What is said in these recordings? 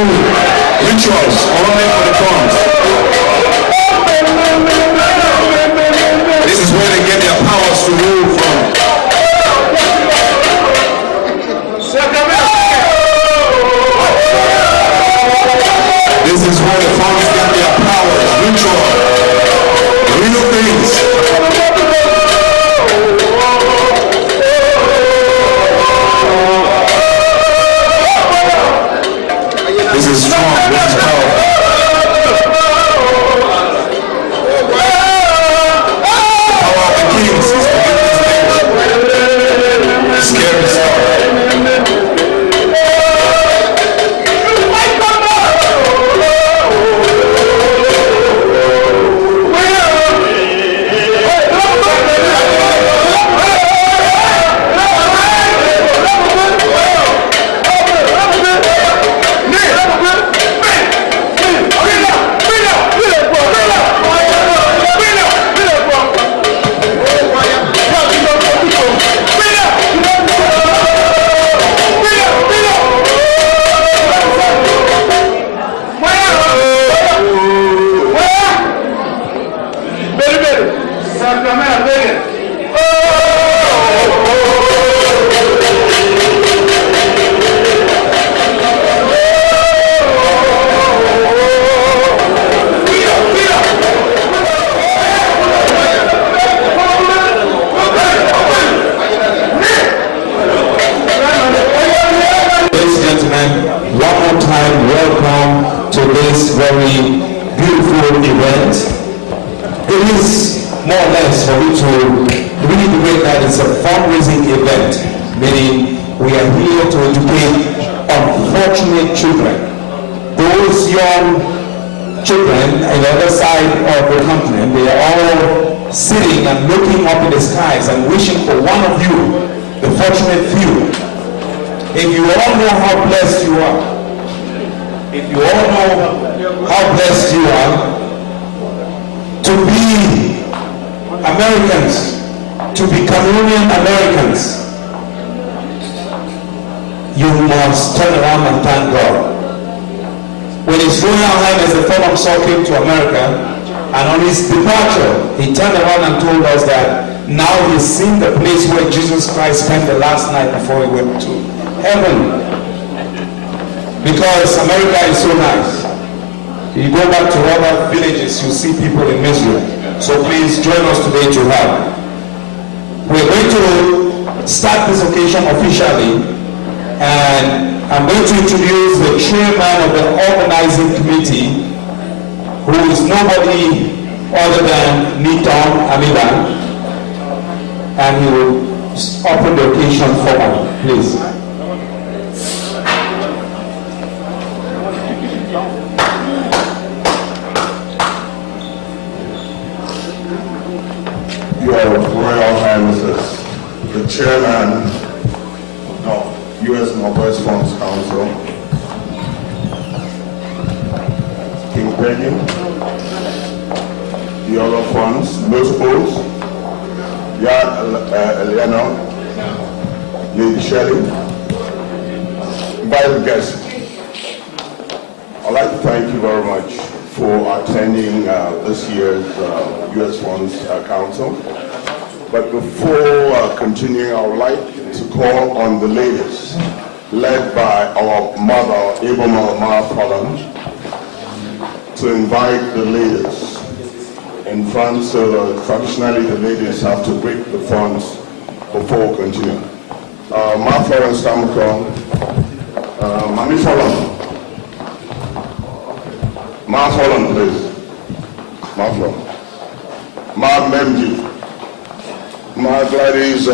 rituals only for the funds. This is where they get their powers to rule from. This is where the funds get their powers, ritual, real things. This is strong, this is powerful. The power of the kings is scary stuff. More or less for you to really break that it's a fundraising event, meaning we are here to educate unfortunate children. Those young children on the other side of the continent, they are all sitting and looking up in the skies and wishing for one of you, the fortunate few. If you all know how blessed you are, if you all know how blessed you are to be Americans, to be Cameroonian Americans, you must turn around and thank God. When His Royal Highness the Third Saul came to America, and on his departure, he turned around and told us that now he's seen the place where Jesus Christ spent the last night before he went to heaven. Because America is so nice. You go back to other villages, you see people in misery. So please join us today to help. We're going to start this occasion officially, and I'm going to introduce the chairman of the organizing committee, who is nobody other than Niton Amidan, and he will open the occasion formally, please. Your Royal Highnesses, the Chairman of U.S. NorthWest Funds Council, King Penny, the other funds, principals, Eliana, Lady Shelley, invited guests. I'd like to thank you very much for attending this year's U.S. Funds Council. But before continuing, I would like to call on the ladies, led by our mother, Ibama Marfalan, to invite the ladies in front, so that traditionally the ladies have to break the funds before we continue. Marfalan Stamkon, Mami Falan. Marfalan, please. Marfalan. Ma Memji. My Gladys,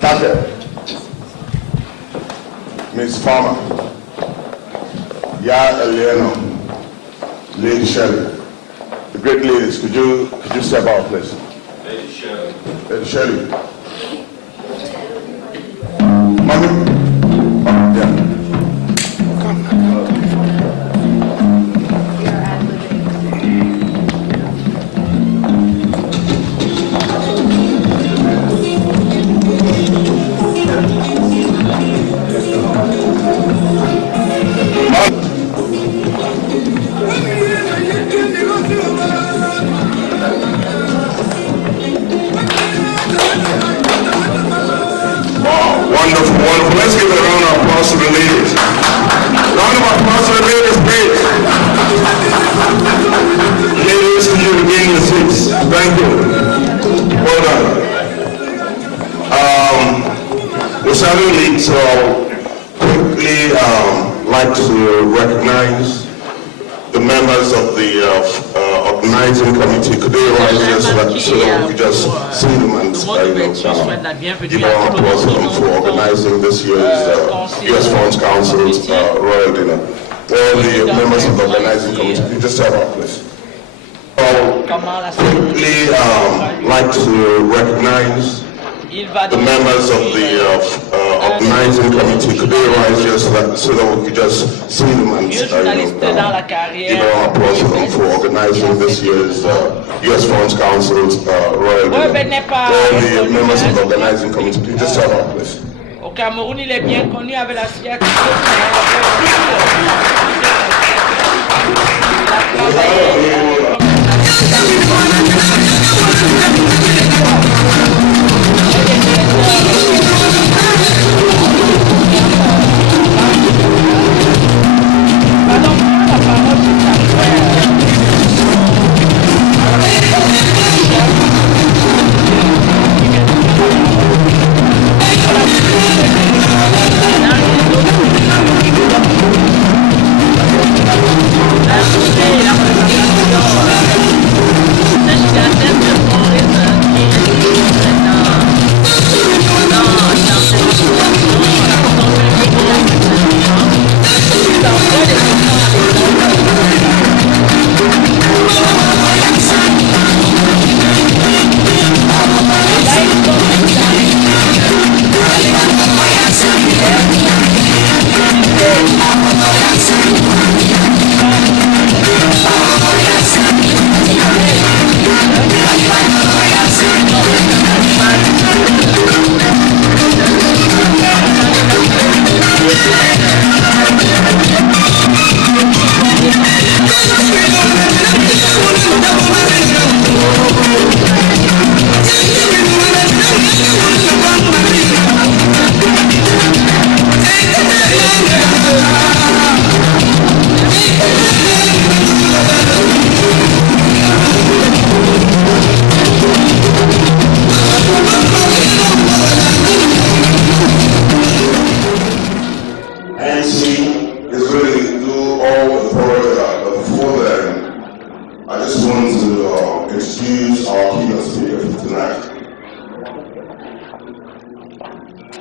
Tata, Miss Farmer, Ya Eliano, Lady Shelley, the great ladies. Could you step out, please? Lady Shelley. Lady Shelley. Mommy, yeah. Come. Thank you. Well done. We certainly quickly like to recognize the members of the organizing committee. Could they rise just so that we could just see them and give a round of applause for organizing this year's US Funds Council's Royal Dinner. All the members of the organizing committee, could you just stand up, please? Quickly like to recognize the members of the organizing committee. Could they rise just so that we could just see them and give a round of applause for organizing this year's US Funds Council's Royal Dinner. All the members of the organizing committee, could you just stand up, please? Au Cameroun, il est bien connu avec la signature.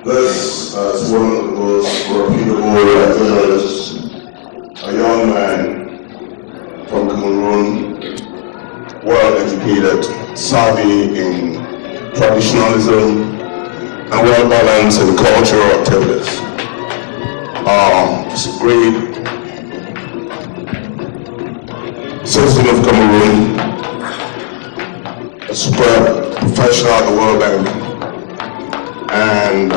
This is one of the most reputable journalists, a young man from Cameroon, well educated, savvy in traditionalism, and well balanced in cultural activities. He's a great citizen of Cameroon, a superb professional at the World Bank, and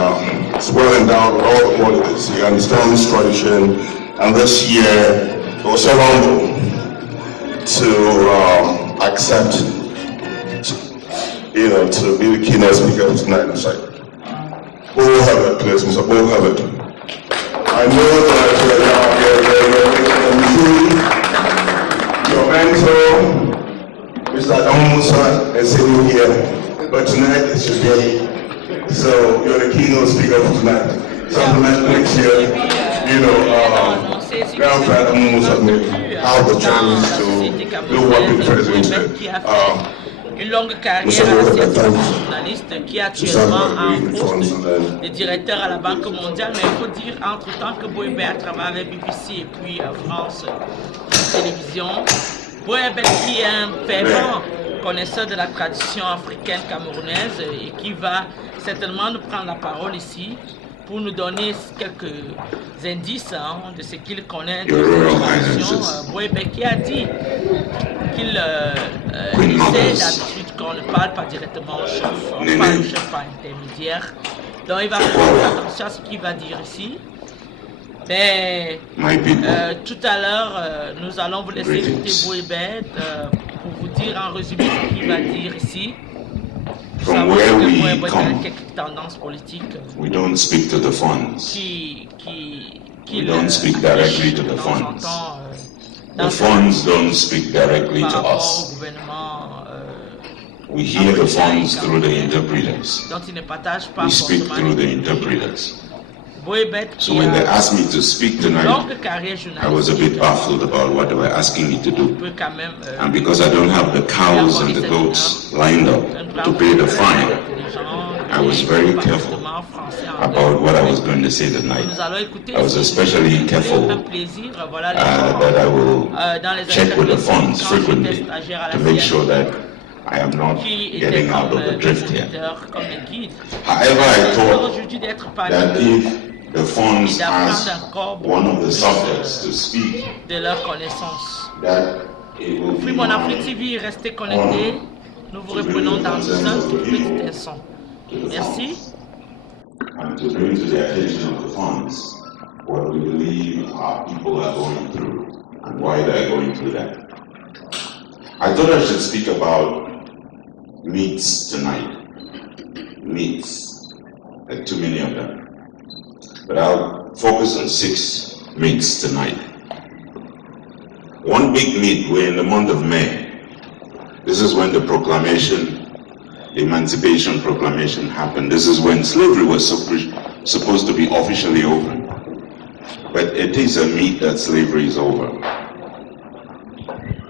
it's well endowed with all the qualities. He understands tradition, and this year he was so humble to accept, to be the keynote speaker tonight. It's like, Bo Hubbard, please, Mr. Bo Hubbard. I know that your mentor, Mr. Adam Musa, is sitting here, but tonight it's just me. So you're the keynote speaker for tonight. Something next year, Grandfather Musa how the chance to do what the president une longue carrière journaliste qui est actuellement en poste de directeur à la Banque mondiale, mais il faut dire entre-temps que Bowie a travaillé avec BBC et puis France Télévision. Bowie qui est un fervent connaisseur de la tradition africaine camerounaise et qui va certainement nous prendre la parole ici pour nous donner quelques indices de ce qu'il connaît de cette tradition. Bowie qui a dit qu'il essaie d'habitude qu'on ne parle pas directement au chef, on parle au chef par intermédiaire. Donc il va faire attention à ce qu'il va dire ici. Mais tout à l'heure, nous allons vous laisser écouter Bowie pour vous dire en résumé ce qu'il va dire ici. From where we come, tendances politiques we don't speak to the funds. We don't speak directly to the funds. The funds don't speak directly to us. We hear the funds through the interpreters. dont il ne partage pas We speak forcément through the les interpreters. Boebet So when they asked me to speak tonight, longue carrière I was a bit journalistique baffled about what they were asking me to do. peut quand même And because I don't have the cows and the goats lined up to pay the fine, I was very careful about what I was going to say tonight. I was especially careful that I will check with the funds frequently to make sure that I am not getting out of the drift here. However, I thought that if the funds ask one of the subjects to speak, de leur connaissance. that it will be Puis mon Afrique my TV, restez connectés. Nous vous reprenons dans un tout petit instant. Merci. and to bring to the attention of the funds what we believe our people are going through and why they're going through that. I thought I should speak about meats tonight. Meats. There are too many of them. But I'll focus on 6 meats tonight. One big meat, we're in the month of May. This is when the proclamation, the Emancipation Proclamation happened. This is when slavery was supposed to be officially over. But it is a myth that slavery is over.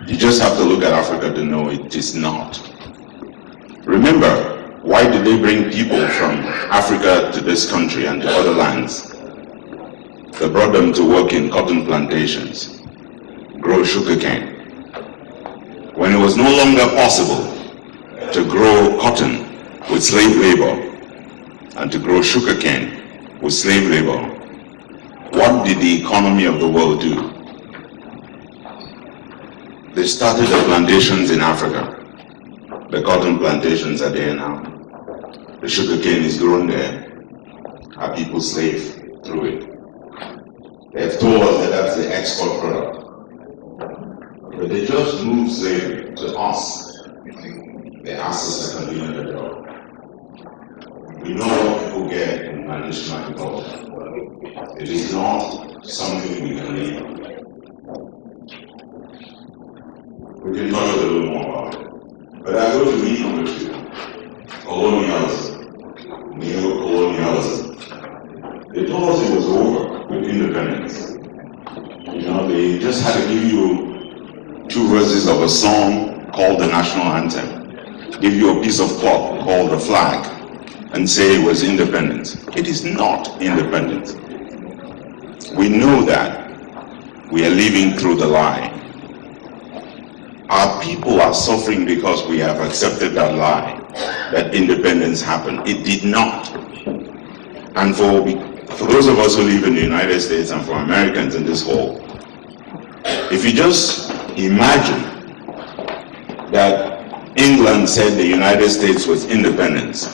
You just have to look at Africa to know it is not. Remember, why did they bring people from Africa to this country and to other lands? They brought them to work in cotton plantations, grow sugarcane. When it was no longer possible to grow cotton with slave labor and to grow sugarcane with slave labor, what did the economy of the world do? They started the plantations in Africa. The cotton plantations are there now. The sugarcane is grown there. Our people slave through it. They have told us that that's the export product. But they just moved slavery to us. They asked us to continue the job. We know what people get in traditional agriculture. It is not something we can leave. We can talk a little more about it. But I go to meet number 2, colonialism, neo-colonialism. They told us it was over with independence. You know, they just had to give you 2 verses of a song called the national anthem, give you a piece of cloth called the flag, and say it was independence. It is not independence. We know that we are living through the lie. Our people are suffering because we have accepted that lie, that independence happened. It did not. And for those of us who live in the United States and for Americans in this hall, if you just imagine that England said the United States was independent,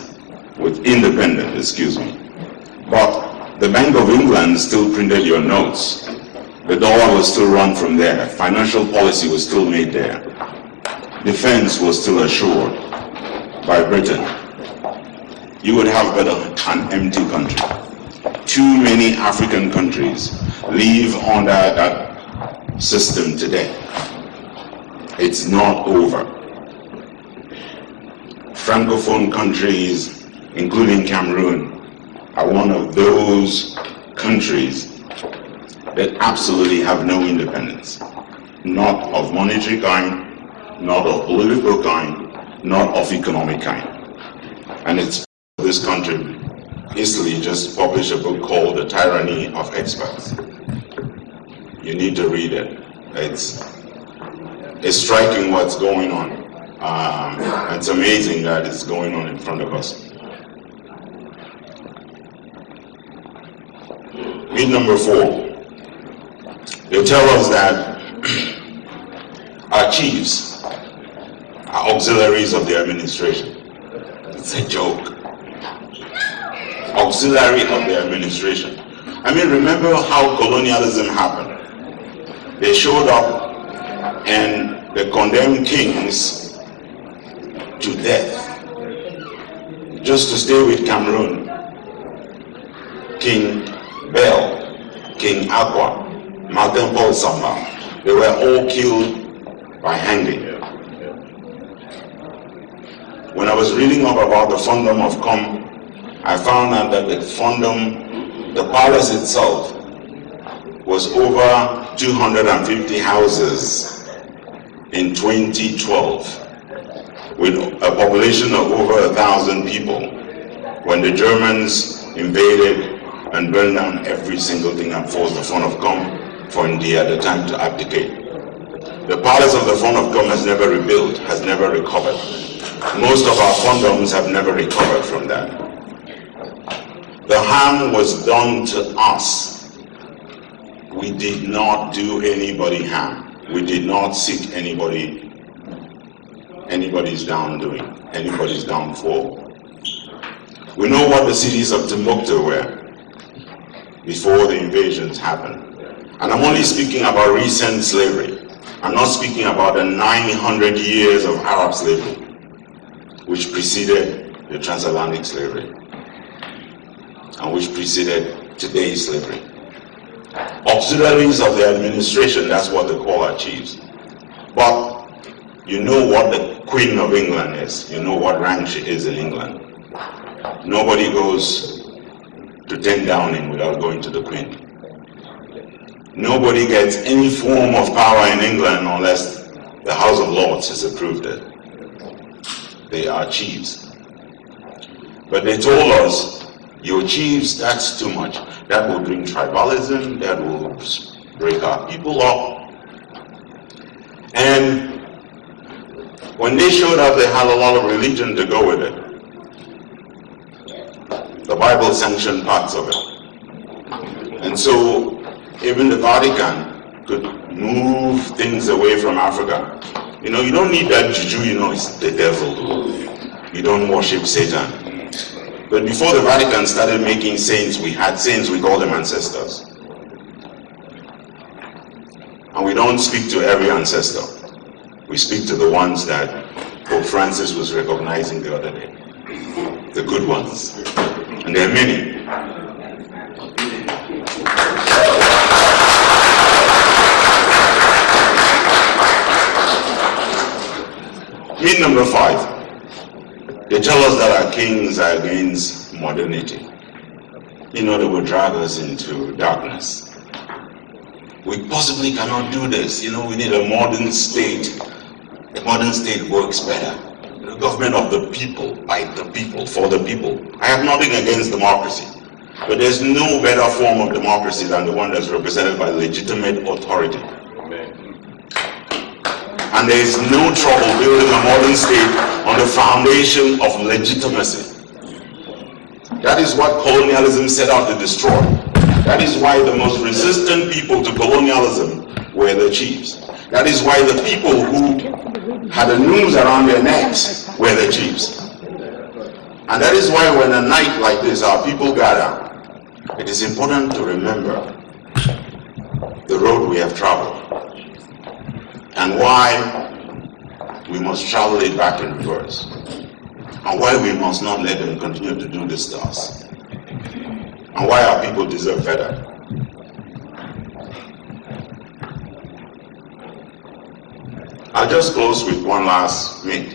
but the Bank of England still printed your notes. The dollar was still run from there. Financial policy was still made there. Defense was still assured by Britain. You would have but an empty country. Too many African countries live under that system today. It's not over. Francophone countries, including Cameroon, are one of those countries that absolutely have no independence. Not of monetary kind, not of political kind, not of economic kind. And it's this country easily just published a book called The Tyranny of Experts. You need to read it. It's striking what's going on. It's amazing that it's going on in front of us. Myth number 4. They tell us that our chiefs are auxiliaries of the administration. It's a joke. Auxiliary of the administration. I mean, remember how colonialism happened? They showed up and they condemned kings to death just to stay with Cameroon. King Bell, King Aqua, Martin Paul Samba, they were all killed by hanging. When I was reading up about the Fundum of Com, I found out that the Fundum, the palace itself, was over 250 houses in 2012, with a population of over 1,000 people, when the Germans invaded and burned down every single thing and forced the Fund of Com for India at the time to abdicate. The palace of the Fund of Com has never rebuilt, has never recovered. Most of our fundums have never recovered from that. The harm was done to us. We did not do anybody harm. We did not seek anybody's downdoing, anybody's downfall. We know what the cities of Timbuktu were before the invasions happened. And I'm only speaking about recent slavery. I'm not speaking about the 900 years of Arab slavery, which preceded the transatlantic slavery, and which preceded today's slavery. Auxiliaries of the administration, that's what they call our chiefs. But you know what the Queen of England is. You know what rank she is in England. Nobody goes to 10 Downing without going to the Queen. Nobody gets any form of power in England unless the House of Lords has approved it. They are chiefs. But they told us, your chiefs, that's too much. That will bring tribalism, that will break our people up. And when they showed up, they had a lot of religion to go with it. The Bible sanctioned parts of it. And so even the Vatican could move things away from Africa. You know, you don't need that juju, you know, it's the devil. You don't worship Satan. But before the Vatican started making saints, we had saints, we call them ancestors. And we don't speak to every ancestor. We speak to the ones that Pope Francis was recognizing the other day. The good ones. And there are many. Myth number 5. They tell us that our kings are against modernity. You know, they will drag us into darkness. We possibly cannot do this. You know, we need a modern state. A modern state works better. The government of the people, by the people, for the people. I have nothing against democracy. But there's no better form of democracy than the one that's represented by legitimate authority. And there is no trouble building a modern state on the foundation of legitimacy. That is what colonialism set out to destroy. That is why the most resistant people to colonialism were the chiefs. That is why the people who had a noose around their necks were the chiefs. And that is why when a night like this our people gather, it is important to remember the road we have traveled and why we must travel it back in reverse, and why we must not let them continue to do this to us, and why our people deserve better. I'll just close with one last myth.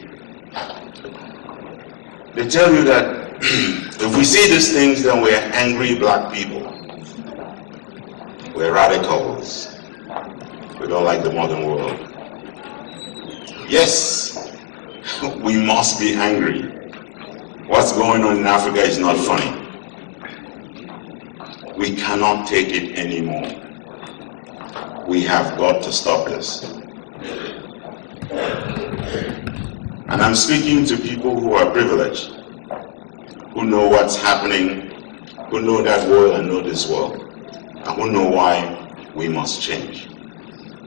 They tell you that if we see these things, then we're angry black people. We're radicals. We don't like the modern world. Yes, we must be angry. What's going on in Africa is not funny. We cannot take it anymore. We have got to stop this. And I'm speaking to people who are privileged, who know what's happening, who know that world and know this world, and who know why we must change,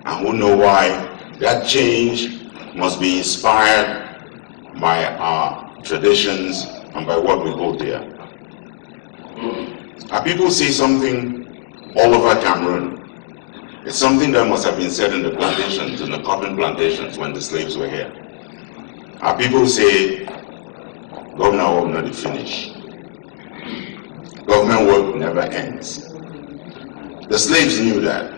and who know why that change must be inspired by our traditions and by what we hold dear. Our people say something all over Cameroon. It's something that must have been said in the plantations, in the cotton plantations when the slaves were here. Our people say, government work not finish. Government work never ends. The slaves knew that.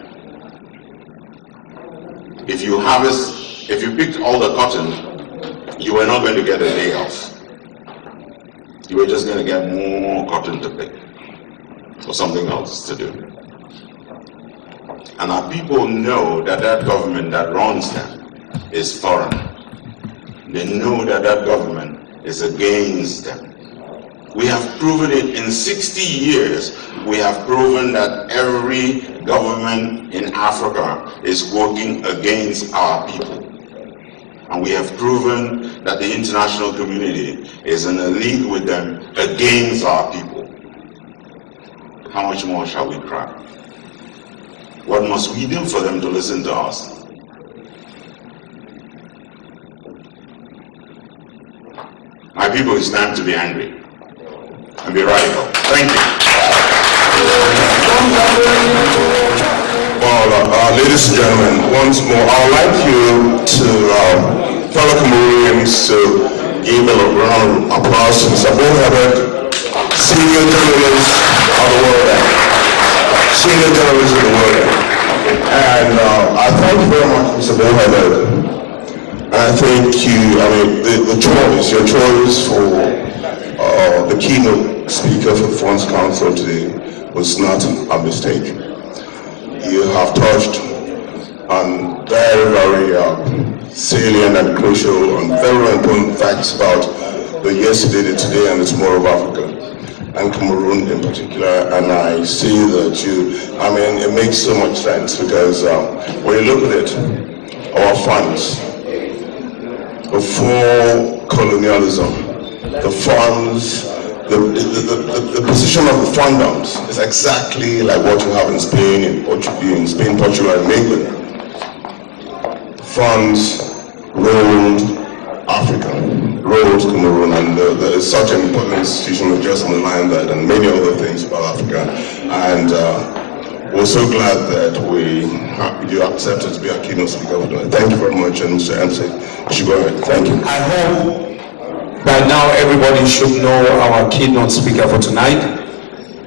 If you picked all the cotton you were not going to get a day off. You were just going to get more cotton to pick or something else to do. And our people know that that government that runs them is foreign. They know that that government is against them. We have proven it in 60 years. We have proven that every government in Africa is working against our people. And we have proven that the international community is in a league with them against our people. How much more shall we cry? What must we do for them to listen to us? My people, it's time to be angry and be radical. Thank you. Well, ladies and gentlemen, once more, I would like you to, fellow Cameroonians, to give a round of applause to Mr. Bowie, senior journalist of the world. Senior journalist of the world. And I thank you very much, Mr. Bowie. I thank you, your choice for the keynote speaker for the Funds Council today was not a mistake. You have touched on very, very salient and crucial and very important facts about the yesterday, the today, and the tomorrow of Africa, and Cameroon in particular. And I see that it makes so much sense because when you look at it, our funds, before colonialism, the funds, the position of the fundams is exactly like what you have in Spain, Portugal, and England. Funds ruled Africa, ruled Cameroon, and there is such an important institution that just underlined that, and many other things about Africa. And we're so glad that you accepted to be our keynote speaker. Thank you very much, and Mr. MC, you should go ahead. Thank you. I hope by now everybody should know our keynote speaker for tonight.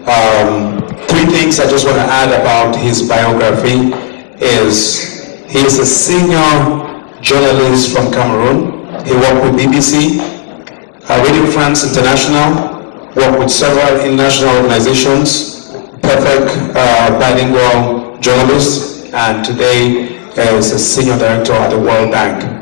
3 things I just want to add about his biography is he is a senior journalist from Cameroon. He worked with BBC, Radio France International, worked with several international organizations, perfect bilingual journalist, and today is a senior director at the World Bank.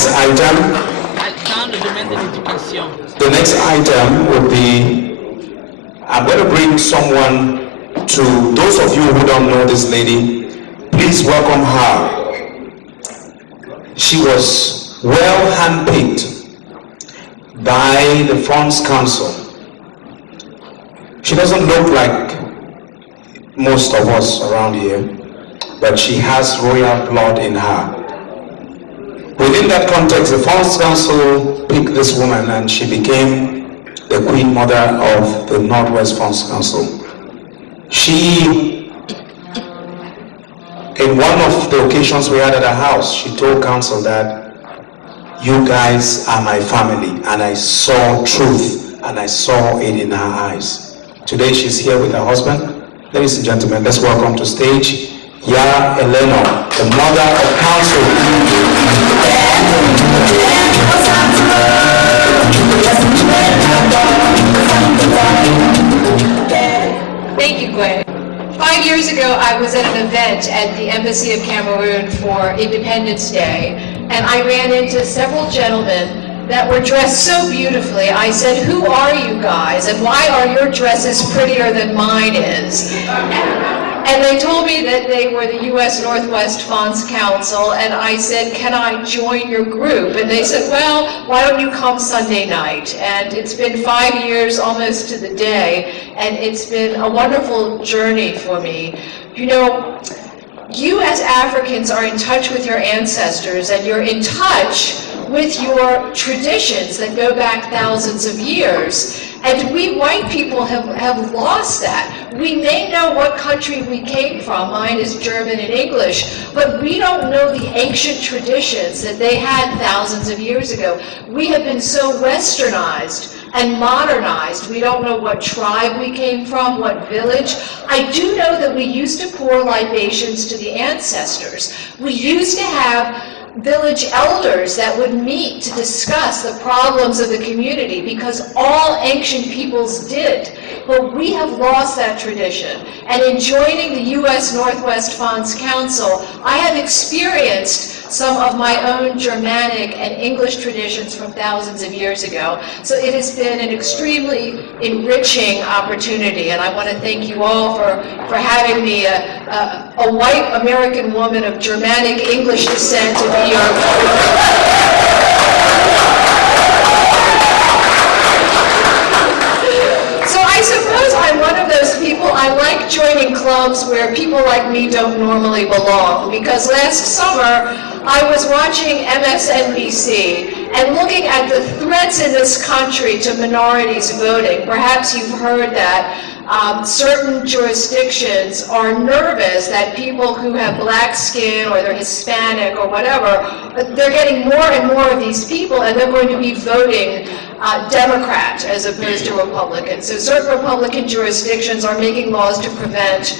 next item. Dans le domaine de l'éducation. The next item would be, I'm going to bring someone to, those of you who don't know this lady, please welcome her. She was well handpicked by the Funds Council. She doesn't look like most of us around here, but she has royal blood in her. Within that context, the Funds Council picked this woman and she became the Queen Mother of the NorthWest Funds Council. She, in one of the occasions we had at her house, she told council that you guys are my family, and I saw truth and I saw it in her eyes. Today she's here with her husband. Ladies and gentlemen, let's welcome to stage Ya Elena, the mother of council. Thank you, Gwen. 5 years ago, I was at an event at the Embassy of Cameroon for Independence Day, and I ran into several gentlemen that were dressed so beautifully. I said, "Who are you guys, and why are your dresses prettier than mine is?" And they told me that they were the U.S. NorthWest Funds Council, and I said, "Can I join your group?" And they said, "Well, why don't you come Sunday night?" And it's been 5 years, almost to the day, and it's been a wonderful journey for me. You know, you as Africans are in touch with your ancestors, and you're in touch with your traditions that go back thousands of years. And we white people have lost that. We may know what country we came from, mine is German and English, but we don't know the ancient traditions that they had thousands of years ago. We have been so westernized and modernized. We don't know what tribe we came from, what village. I do know that we used to pour libations to the ancestors. We used to have village elders that would meet to discuss the problems of the community, because all ancient peoples did. But we have lost that tradition. And in joining the U.S. NorthWest Funds Council, I have experienced some of my own Germanic and English traditions from thousands of years ago. So it has been an extremely enriching opportunity, and I want to thank you all for having me, a white American woman of Germanic English descent, to be your... I suppose I'm one of those people. I like joining clubs where people like me don't normally belong, because last summer I was watching MSNBC and looking at the threats in this country to minorities voting. Perhaps you've heard that certain jurisdictions are nervous that people who have black skin or they're Hispanic or whatever, they're getting more and more of these people, and they're going to be voting Democrat as opposed to Republican. So certain Republican jurisdictions are making laws to prevent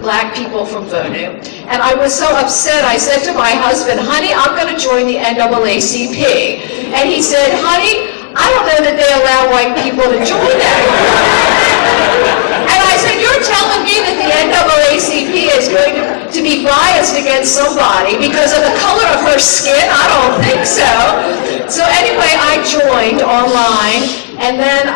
black people from voting. And I was so upset, I said to my husband, "Honey, I'm going to join the NAACP." And he said, "Honey, I don't know that they allow white people to join that." And I said, "You're telling me that the NAACP is going to be biased against somebody because of the color of her skin? I don't think so." So anyway, I joined online, and then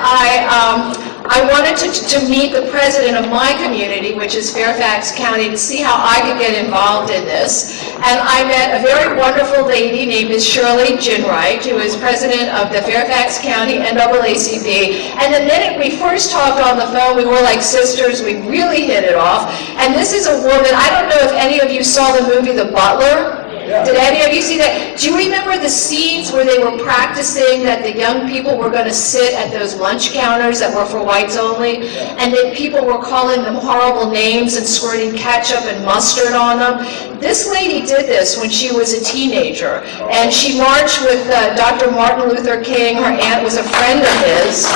I wanted to meet the president of my community, which is Fairfax County, to see how I could get involved in this. And I met a very wonderful lady named Ms. Shirley Ginwright, who is president of the Fairfax County NAACP. And the minute we first talked on the phone, we were like sisters. We really hit it off. And this is a woman, I don't know if any of you saw the movie The Butler. Did any of you see that? Do you remember the scenes where they were practicing that the young people were going to sit at those lunch counters that were for whites only, and that people were calling them horrible names and squirting ketchup and mustard on them? This lady did this when she was a teenager, and she marched with Dr. Martin Luther King. Her aunt was a friend of his.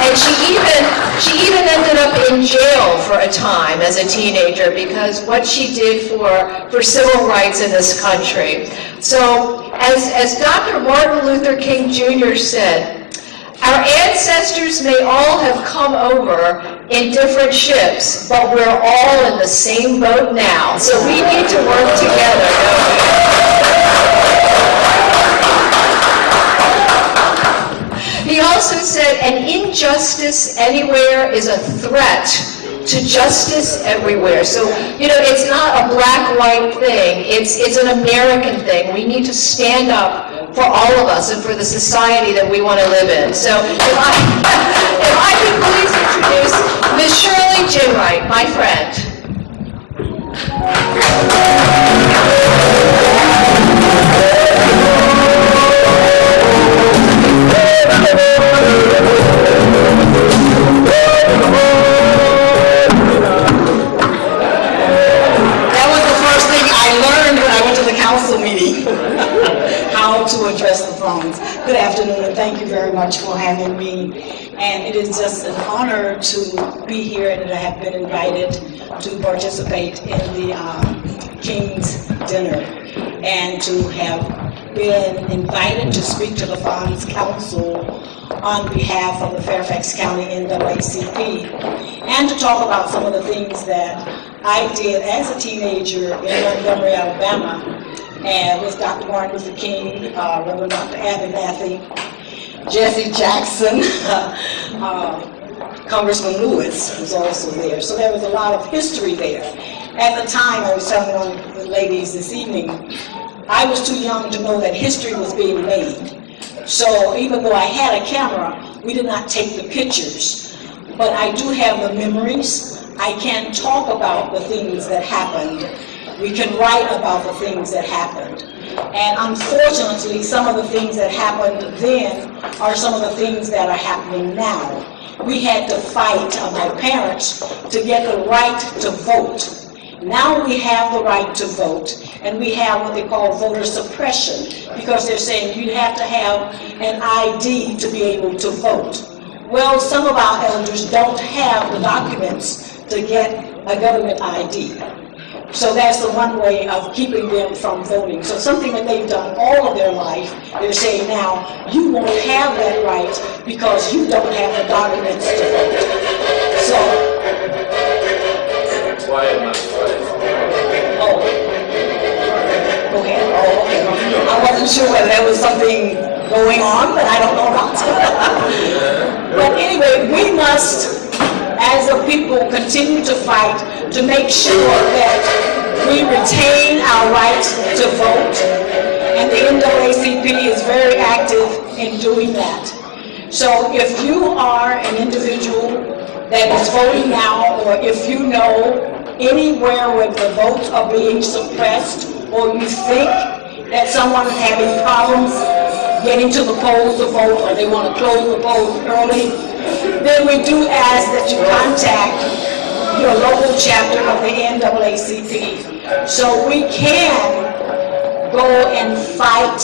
And she even ended up in jail for a time as a teenager because what she did for civil rights in this country. So as Dr. Martin Luther King Jr. said, our ancestors may all have come over in different ships, but we're all in the same boat now. So we need to work together, don't we? Nelson said, an injustice anywhere is a threat to justice everywhere. So, it's not a black-white thing. It's an American thing. We need to stand up for all of us and for the society that we want to live in. So, if I could please introduce Ms. Shirley Jinwright, my friend. To address the phones. Good afternoon, and thank you very much for having me. And it is just an honor to be here and I have been invited to participate in the King's Dinner and to have been invited to speak to the Funds Council on behalf of the Fairfax County NAACP and to talk about some of the things that I did as a teenager in Montgomery, Alabama, and with Dr. Martin Luther King, Reverend Dr. Abernathy, Jesse Jackson, Congressman Lewis was also there. So there was a lot of history there. At the time, I was telling one of the ladies this evening, I was too young to know that history was being made. So even though I had a camera, we did not take the pictures. But I do have the memories. I can talk about the things that happened. We can write about the things that happened. And unfortunately, some of the things that happened then are some of the things that are happening now. We had to fight, my parents, to get the right to vote. Now we have the right to vote, and we have what they call voter suppression, because they're saying you have to have an ID to be able to vote. Well, some of our elders don't have the documents to get a government ID. So that's the one way of keeping them from voting. So something that they've done all of their life, they're saying now, you won't have that right because you don't have the documents to vote. So, go ahead. Oh, okay. I wasn't sure whether there was something going on, but I don't know about it. But anyway, we must, as a people, continue to fight to make sure that we retain our right to vote, and the NAACP is very active in doing that. So if you are an individual that is voting now, or if you know anywhere where the votes are being suppressed, or you think that someone is having problems getting to the polls to vote, or they want to close the polls early, then we do ask that you contact your local chapter of the NAACP so we can go and fight,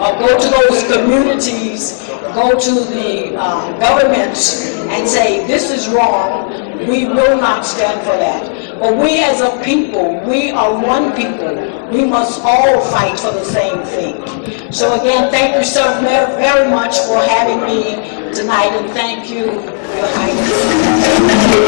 or go to those communities, go to the governments and say, this is wrong, we will not stand for that. But we as a people, we are one people, we must all fight for the same thing. So again, thank you so very much for having me tonight, and thank you, Your Highness.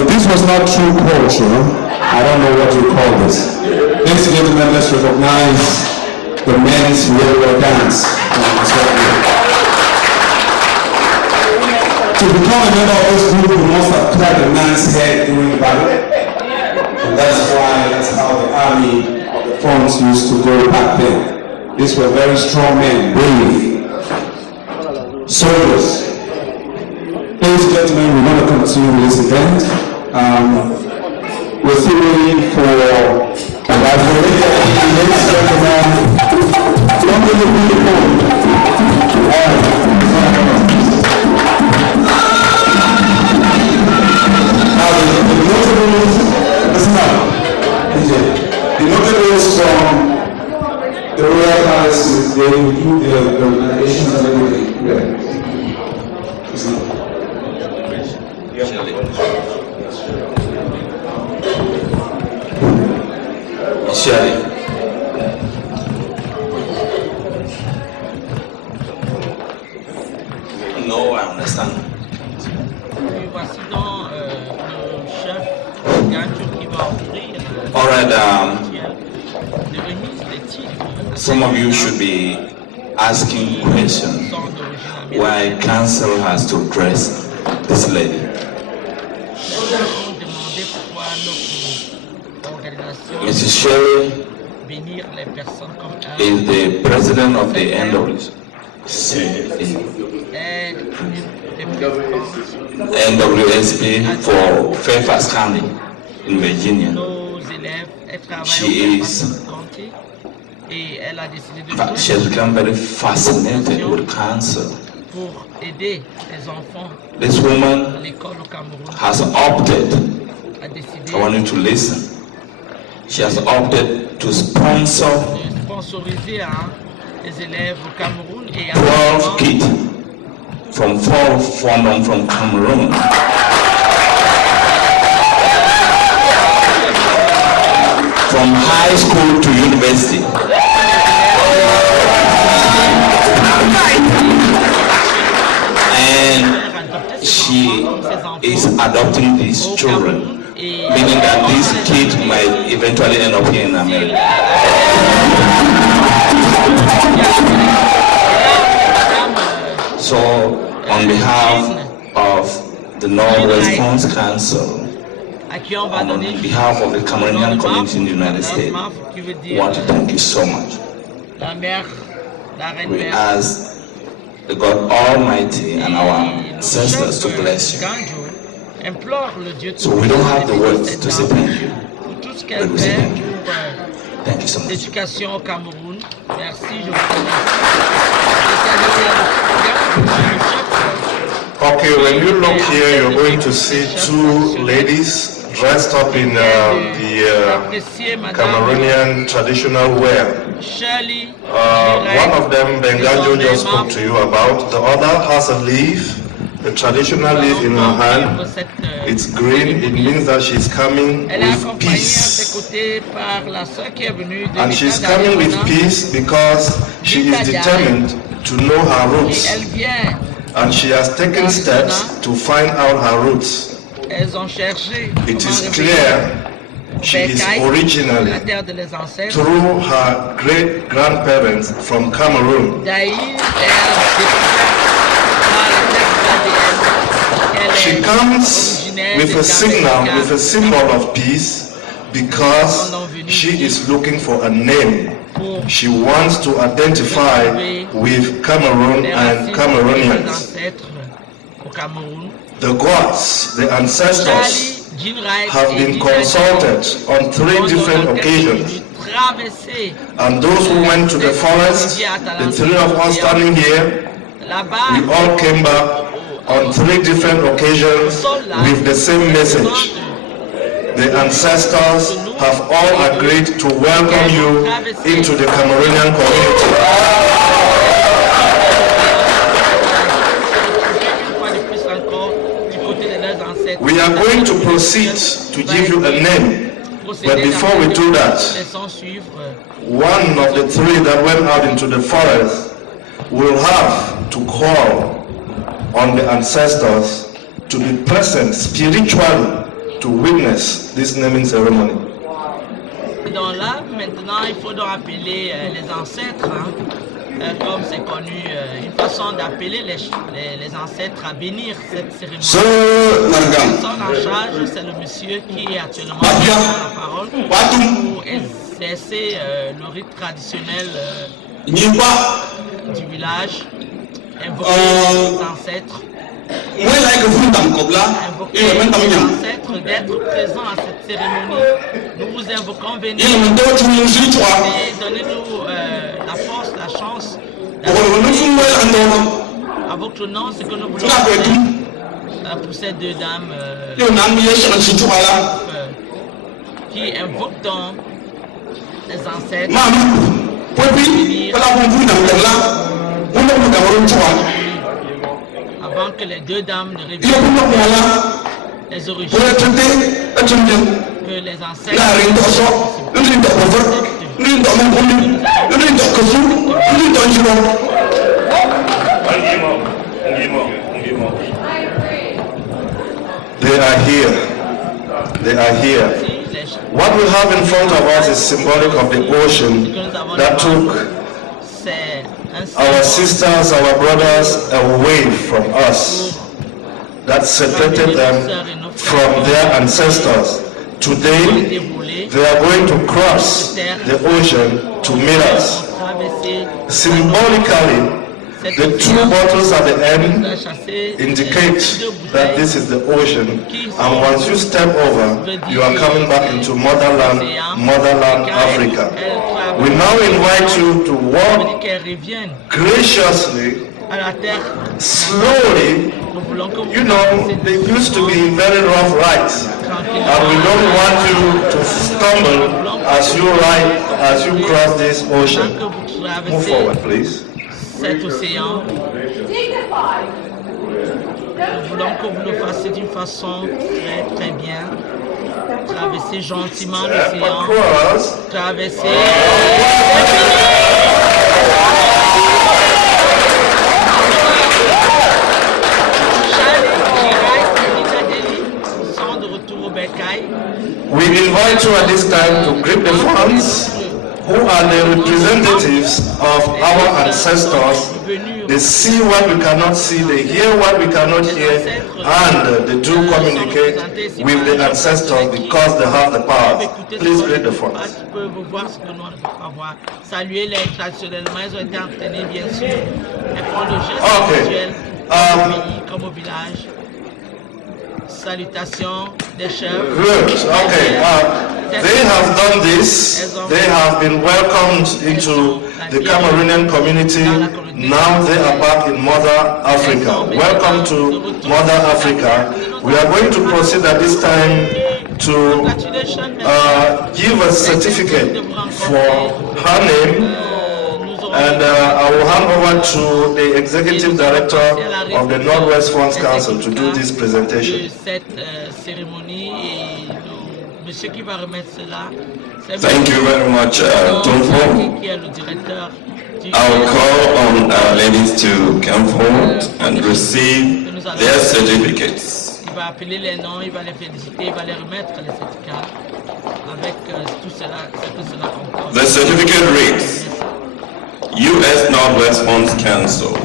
if this was not true culture, I don't know what you call this. Ladies and gentlemen, let's recognize the men's railroad dance. To become a member of this group, you must have cracked a man's head during the battle. And that's how the army of the fronts used to go back then. These were very strong men, brave soldiers. Ladies and gentlemen, we're going to continue with this event. We're still waiting for ladies and gentlemen, come to the people. Now the notables, listen up, DJ. The notables from the Royal Palace, they will do the relations and everything. Yeah. Listen up. Shirley. No, I understand. Voici donc le chef Ganjo qui va ouvrir All right, de remise des titres. some of you should be asking questions why council has to dress this lady. Demander pourquoi notre organisation Mrs. Shirley bénir les personnes comme elle is the president of the NWS. est le président. NWSP for Fairfax County in Virginia. Nos élèves, elle travaille She au is- département du comté et elle a décidé de But she has become very fascinated with cancer. pour aider les enfants This à woman l'école au Cameroun has opted, a décidé I want you to listen, she has opted to sponsor de sponsoriser les élèves au Cameroun et à 12 kids from Cameroon. From high school to university. And she is adopting these children, meaning that these kids might eventually end up here in America. So, on behalf of the NorthWest Funds Council, à qui on va and on donner behalf of the Cameroonian community in the United States, qui veut I dire want to thank you so much. la mère, la reine We mère. ask the God Almighty and our Et notre ancestors to chef, bless you. Ganjo implore le Dieu So we don't have the Tout-Puissant words to say thank you. pour tout ce qu'elle But we say fait thank you. pour Thank you so much. l'éducation au Cameroun. Merci, je vous remercie. Okay, when you look here, you're going to see two ladies dressed up in the Cameroonian traditional wear. Shirley, One of them, Bengajo just spoke to you about. The other has a leaf, a traditional leaf in her hand. It's green. It means that she's coming elle est with accompagnée à ses peace. côtés par la sœur qui est venue de And she's l'État coming with d'Arizona. peace because she is determined to know her Et roots. elle vient, And she has taken steps to find out her roots. elles ont cherché It comment is revenir clear she is Bercail, la originally terre de les ancêtres. through her great grandparents from Cameroon. Daïr est par la terre She d'ADN. comes with a signal, with a symbol of peace because she is looking for a name. She wants to identify with Cameroon and Cameroonians. ancêtres au Cameroun. The gods, the ancestors, Charlie, Jean Wright have et been Jean Wright consulted on 3 different occasions. traversé And those who went to the forest, the 3 of us standing here, là-bas. we all came back on 3 different occasions with the same message. The ancestors have all agreed to welcome you into the Cameroonian community. Une fois de plus encore, du côté de leurs ancêtres. We are going to proceed to give you a name. But before we do that, Laissons suivre one of the 3 that went out into the forest will have to call on the ancestors to be present spiritually to witness this naming ceremony. Donc là, maintenant, il faut donc appeler les ancêtres, comme c'est connu, une façon d'appeler les ancêtres à bénir cette cérémonie. La personne en charge, c'est le monsieur qui est actuellement la parole pour exercer le rite traditionnel du village, invoquer les ancêtres. Invoquer les ancêtres d'être présents à cette cérémonie. Nous vous invoquons, venez et donnez-nous la force, la chance à votre nom, ce que nous voulons faire pour ces deux dames qui invoquent donc les ancêtres. Avant que les deux dames ne révèlent les origines, que les ancêtres They are here. They are here. What we have in front of us is symbolic of the ocean that took our sisters, our brothers away from us, that separated them from their ancestors. Today, they are going to cross the ocean to meet us. Symbolically, the two bottles at the end indicate that this is the ocean, and once you step over, you are coming back into motherland Africa. We now invite you to walk graciously, slowly. You know, they used to be very rough rides, and we don't want you to stumble as you cross this ocean. Move forward, please. Cet océan, nous voulons que vous le fassiez d'une façon très bien. Traversez gentiment l'océan. Traversez. Sont de retour au bercail. We invite you at this time to grip the funds, who are the representatives of our ancestors. They see what we cannot see, they hear what we cannot hear, and they do communicate with the ancestors because they have the power. Please grip the funds. Saluer les traditionnellement, ils ont été entraînés bien sûr. Ils font le geste habituel au pays comme au village. Salutations des chefs. Good. Okay. They have done this. They have been welcomed into the Cameroonian community. Now they are back in Mother Africa. Welcome to Mother Africa. We are going to proceed at this time to give a certificate for her name. And I will hand over to the Executive Director of the NorthWest Funds Council to do this presentation. Thank you very much, Tonfo. I will call on our ladies to come forward and receive their certificates. Il va appeler les noms, il va les féliciter, il va les remettre les certificats avec tout cela, ce que cela comporte. The certificate reads, U.S. NorthWest Funds Council.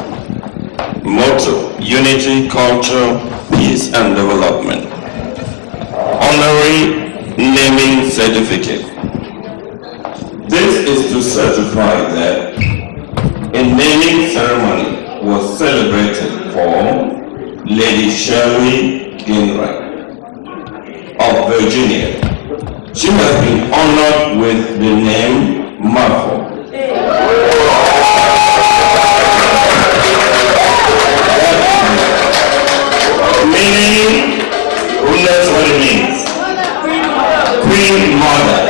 Motto, Unity, Culture, Peace and Development. Honorary Naming Certificate. This is to certify that a naming ceremony was celebrated for Lady Shirley Ginwright of Virginia. She has been honored with the name Marfo. Meaning, who knows what it means? Queen Mother.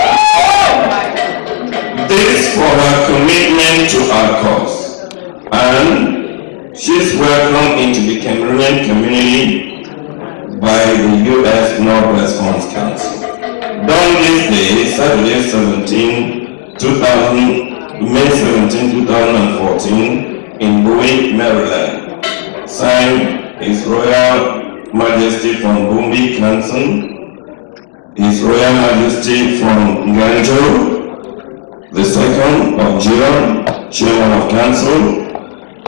This for her commitment to our cause. And she's welcomed into the Cameroonian community by the U.S. NorthWest Funds Council. Done this day, Saturday May 17, 2014, in Bowie, Maryland. Signed, His Royal Majesty from Bowie, Clemson, His Royal Majesty from Nganjo, the second of June, Chairman of Council,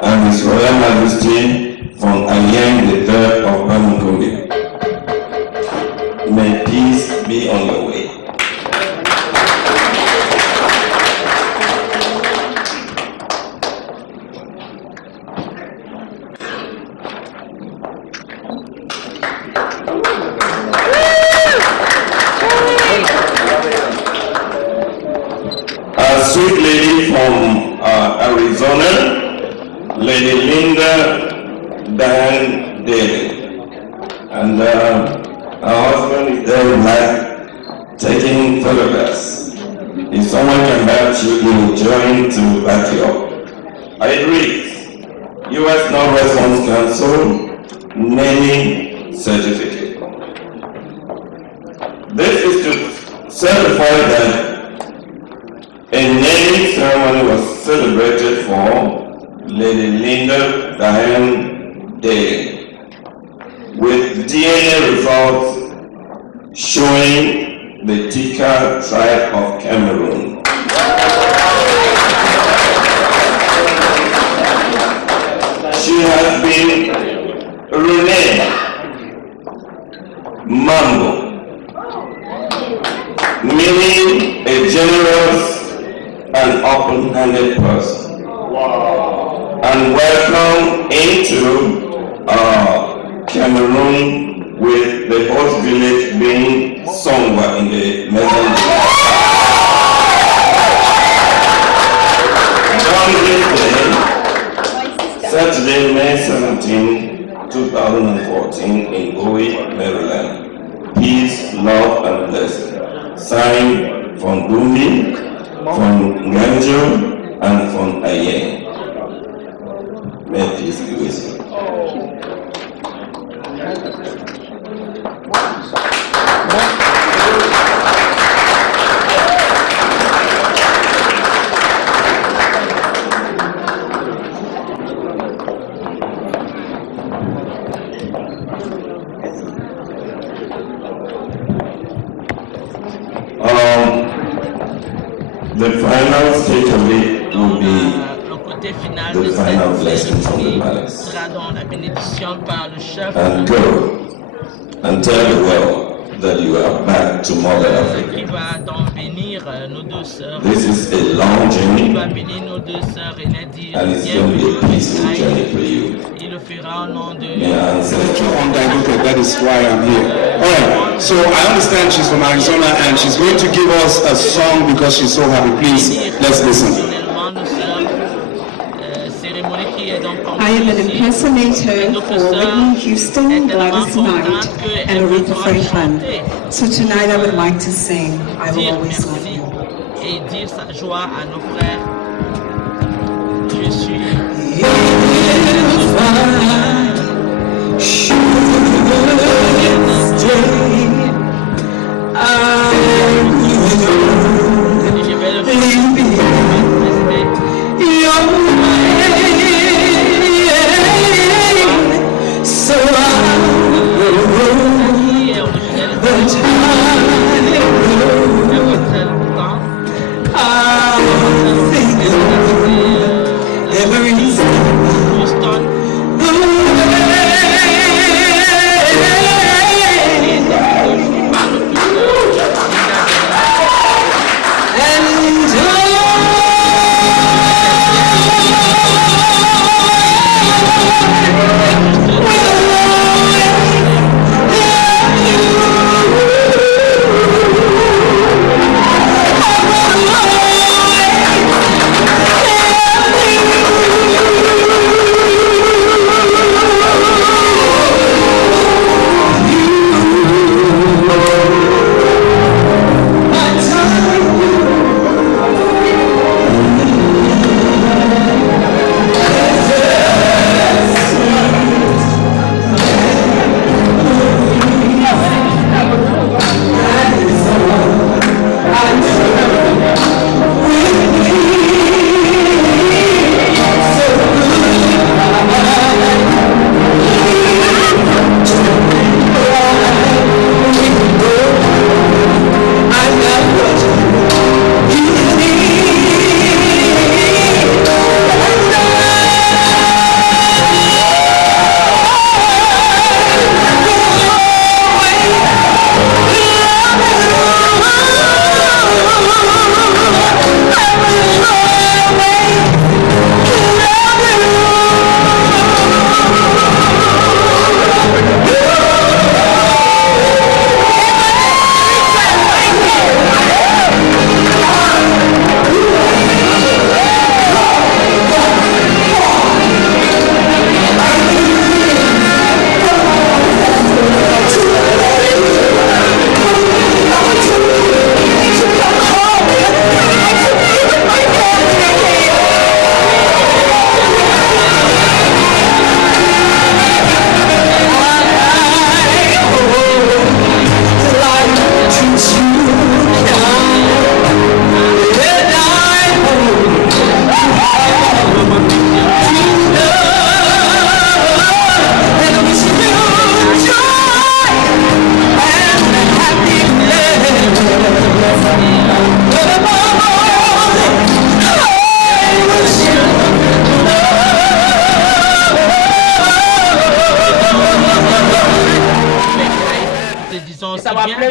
and His Royal Majesty from Ayeng, the third of Bamukumbi. May peace be on your way. A sweet lady from Arizona, Lady Linda Dan Daly, and her husband is there like taking photographs. If someone can help you, you will join to back you up. I read U.S. NorthWest Funds Council naming certificate. This is to certify that a naming ceremony was celebrated for Lady Linda Diane Day with DNA results showing the Tika tribe of Cameroon. She has been renamed Mambo, meaning a generous and open-handed person. And welcome into Cameroon with the host village being Songwa in the Mozambique. On this day, Saturday, May 17, 2014 in Bowie, Maryland. Peace, love, and blessing. Signed from Bumi, from Nganjo, and from Ayeng. May peace be with you. The final stage of it will be the final blessing from the palace. And go and tell the world that you are back to Mother Africa. This is a long journey, and it's going to be a peaceful journey for you. May I answer? Undiluted, that is why I'm here. Alright, so I understand she's from Arizona and she's going to give us a song because she's so happy. Please, let's listen. I am an impersonator for Whitney Houston, Gladys Knight, and Aretha Franklin. So tonight I would like to sing I Will Always Love You. Et dire sa joie à nos frères. Je suis.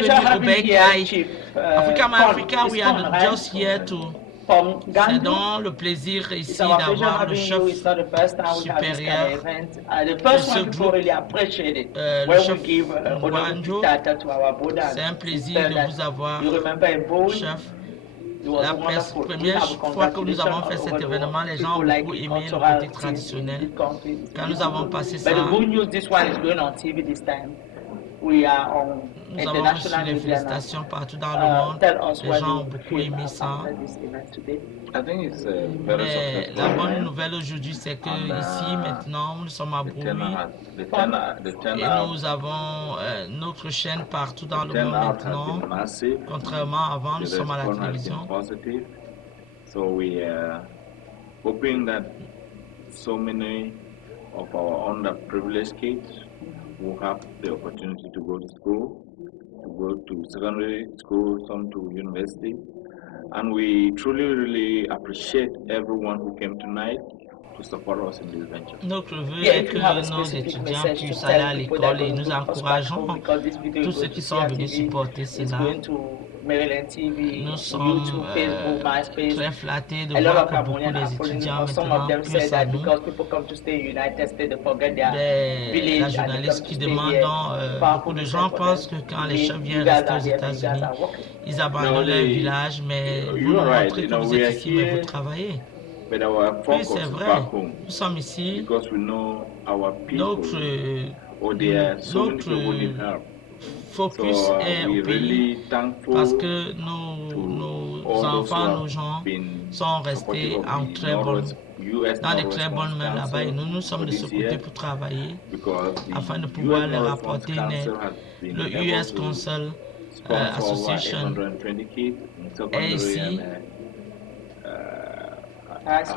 venu au Bécaye. Africa My Africa, we are just here to... C'est donc le plaisir ici d'avoir le chef supérieur de ce groupe, le chef Mwanjo. C'est un plaisir de vous avoir, chef. La première fois que nous avons fait cet événement, les gens ont beaucoup aimé le côté traditionnel. Quand nous avons passé ça, nous avons reçu les félicitations partout dans le monde. Les gens ont beaucoup aimé ça. Mais la bonne nouvelle aujourd'hui, c'est que ici, maintenant, nous sommes à Bowie et nous avons notre chaîne partout dans le monde maintenant. Contrairement à avant, nous sommes à la télévision. So we are hoping that so many of our underprivileged kids will have the opportunity to go to school, to go to secondary school, some to university. And we truly, really appreciate everyone who came tonight to support us in this venture. Notre vœu est que nos étudiants puissent aller à l'école et nous encourageons tous ceux qui sont venus supporter cela. Nous sommes très flattés de voir que beaucoup des étudiants maintenant puissent à nous. La journaliste qui demande, beaucoup de gens pensent que quand les chefs viennent rester aux États-Unis, ils abandonnent leur village, mais vous nous montrez que vous êtes ici, mais vous travaillez. Oui, c'est vrai. Nous sommes ici. Notre focus est au pays parce que nos enfants, nos gens sont restés en dans de très bonnes mains là-bas et nous sommes de ce côté pour travailler afin de pouvoir leur apporter une aide. Le US Council Association est ici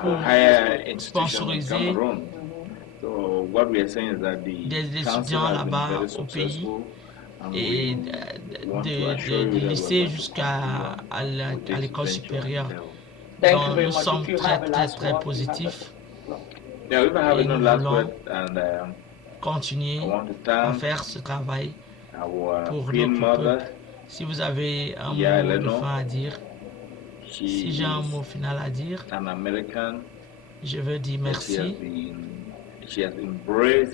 pour sponsoriser des étudiants là-bas au pays et du lycée jusqu'à l'école supérieure. Donc nous sommes très positifs et nous voulons continuer à faire ce travail pour notre peuple. Si vous avez un mot de fin à dire, si j'ai un mot final à dire, je veux dire merci.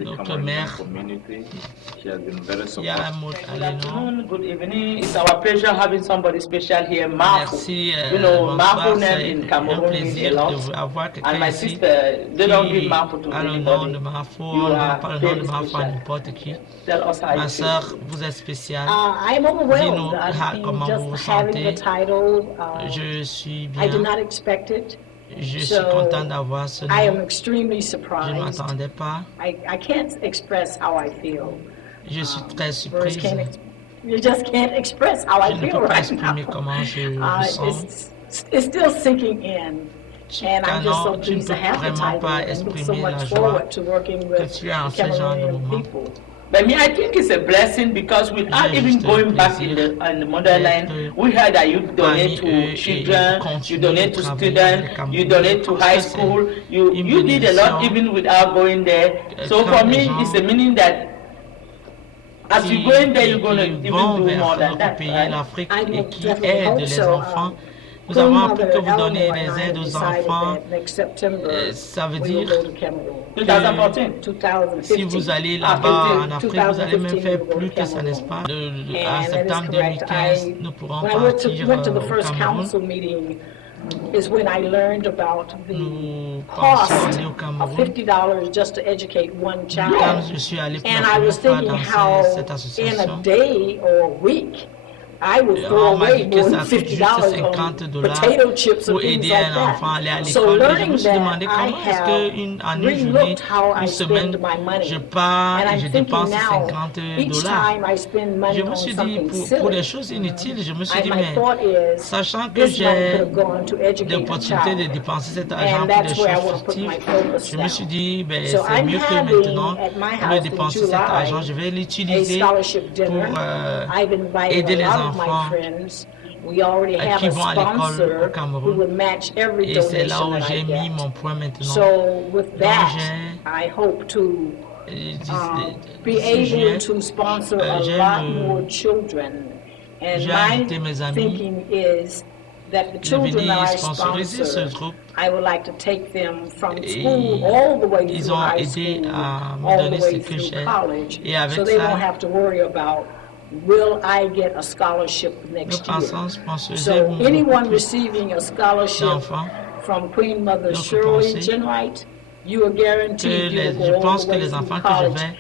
Notre mère, il y a un mot à l'énorme. Good evening. It's our pleasure having somebody special here, Merci. Bonsoir, c'est un plaisir de avoir quelqu'un ici qui, à le nom de Marfo, on n'a pas le nom de Marfo à n'importe qui. Ma soeur, vous êtes spéciale. Dis-nous comment vous vous sentez. Je suis bien. Je suis content d'avoir ce nom. Je ne m'attendais pas. Je suis très surprise. Je ne peux pas exprimer comment je me sens. Tu ne peux vraiment pas exprimer la joie que tu as en ce genre de moment. But me, I think it's a blessing because without even going back in the motherland, we heard that you donate to children, you donate to students, you donate to high school. You did a lot even without going there. So for me, it's a meaning that as you go in there, you're going to even do more than that. L'Afrique et qui aide les enfants. Nous avons appris que vous donnez des aides aux enfants. Ça veut dire que si vous allez là-bas en Afrique, vous allez même faire plus que ça, n'est-ce pas? En septembre 2015, nous pourrons partir au Cameroun. Is when I learned about the cost of $50 just to educate one child. And I was thinking how in a day or a week, I would throw away more than $50 on potato chips and things like that. So learning that, I have re-looked how I spend my money. And I'm thinking now, each time I spend money on something silly, my thought is, this money could have gone to educate a child. And that's where I want to put my focus now. So I'm having at my house in July a scholarship dinner. I've invited a lot of my friends. We already have a sponsor who would match every donation that I get. So with that, I hope to be able to sponsor a lot more children And J'ai invité mes my amis thinking is that the de children that I venir sponsoriser ce sponsor, groupe. I would like to take them from Et school all the way ils through ont high aidé school, à me all the donner way ce que through j'ai. college, Et avec so they ça, won't have to worry about, will I get a scholarship nous next year? pensons sponsoriser So beaucoup anyone receiving a scholarship d'enfants. from Queen Mother Donc, Shirley pensez Ginwright, you are que guaranteed you will je go all pense the que way les through enfants que je college. vais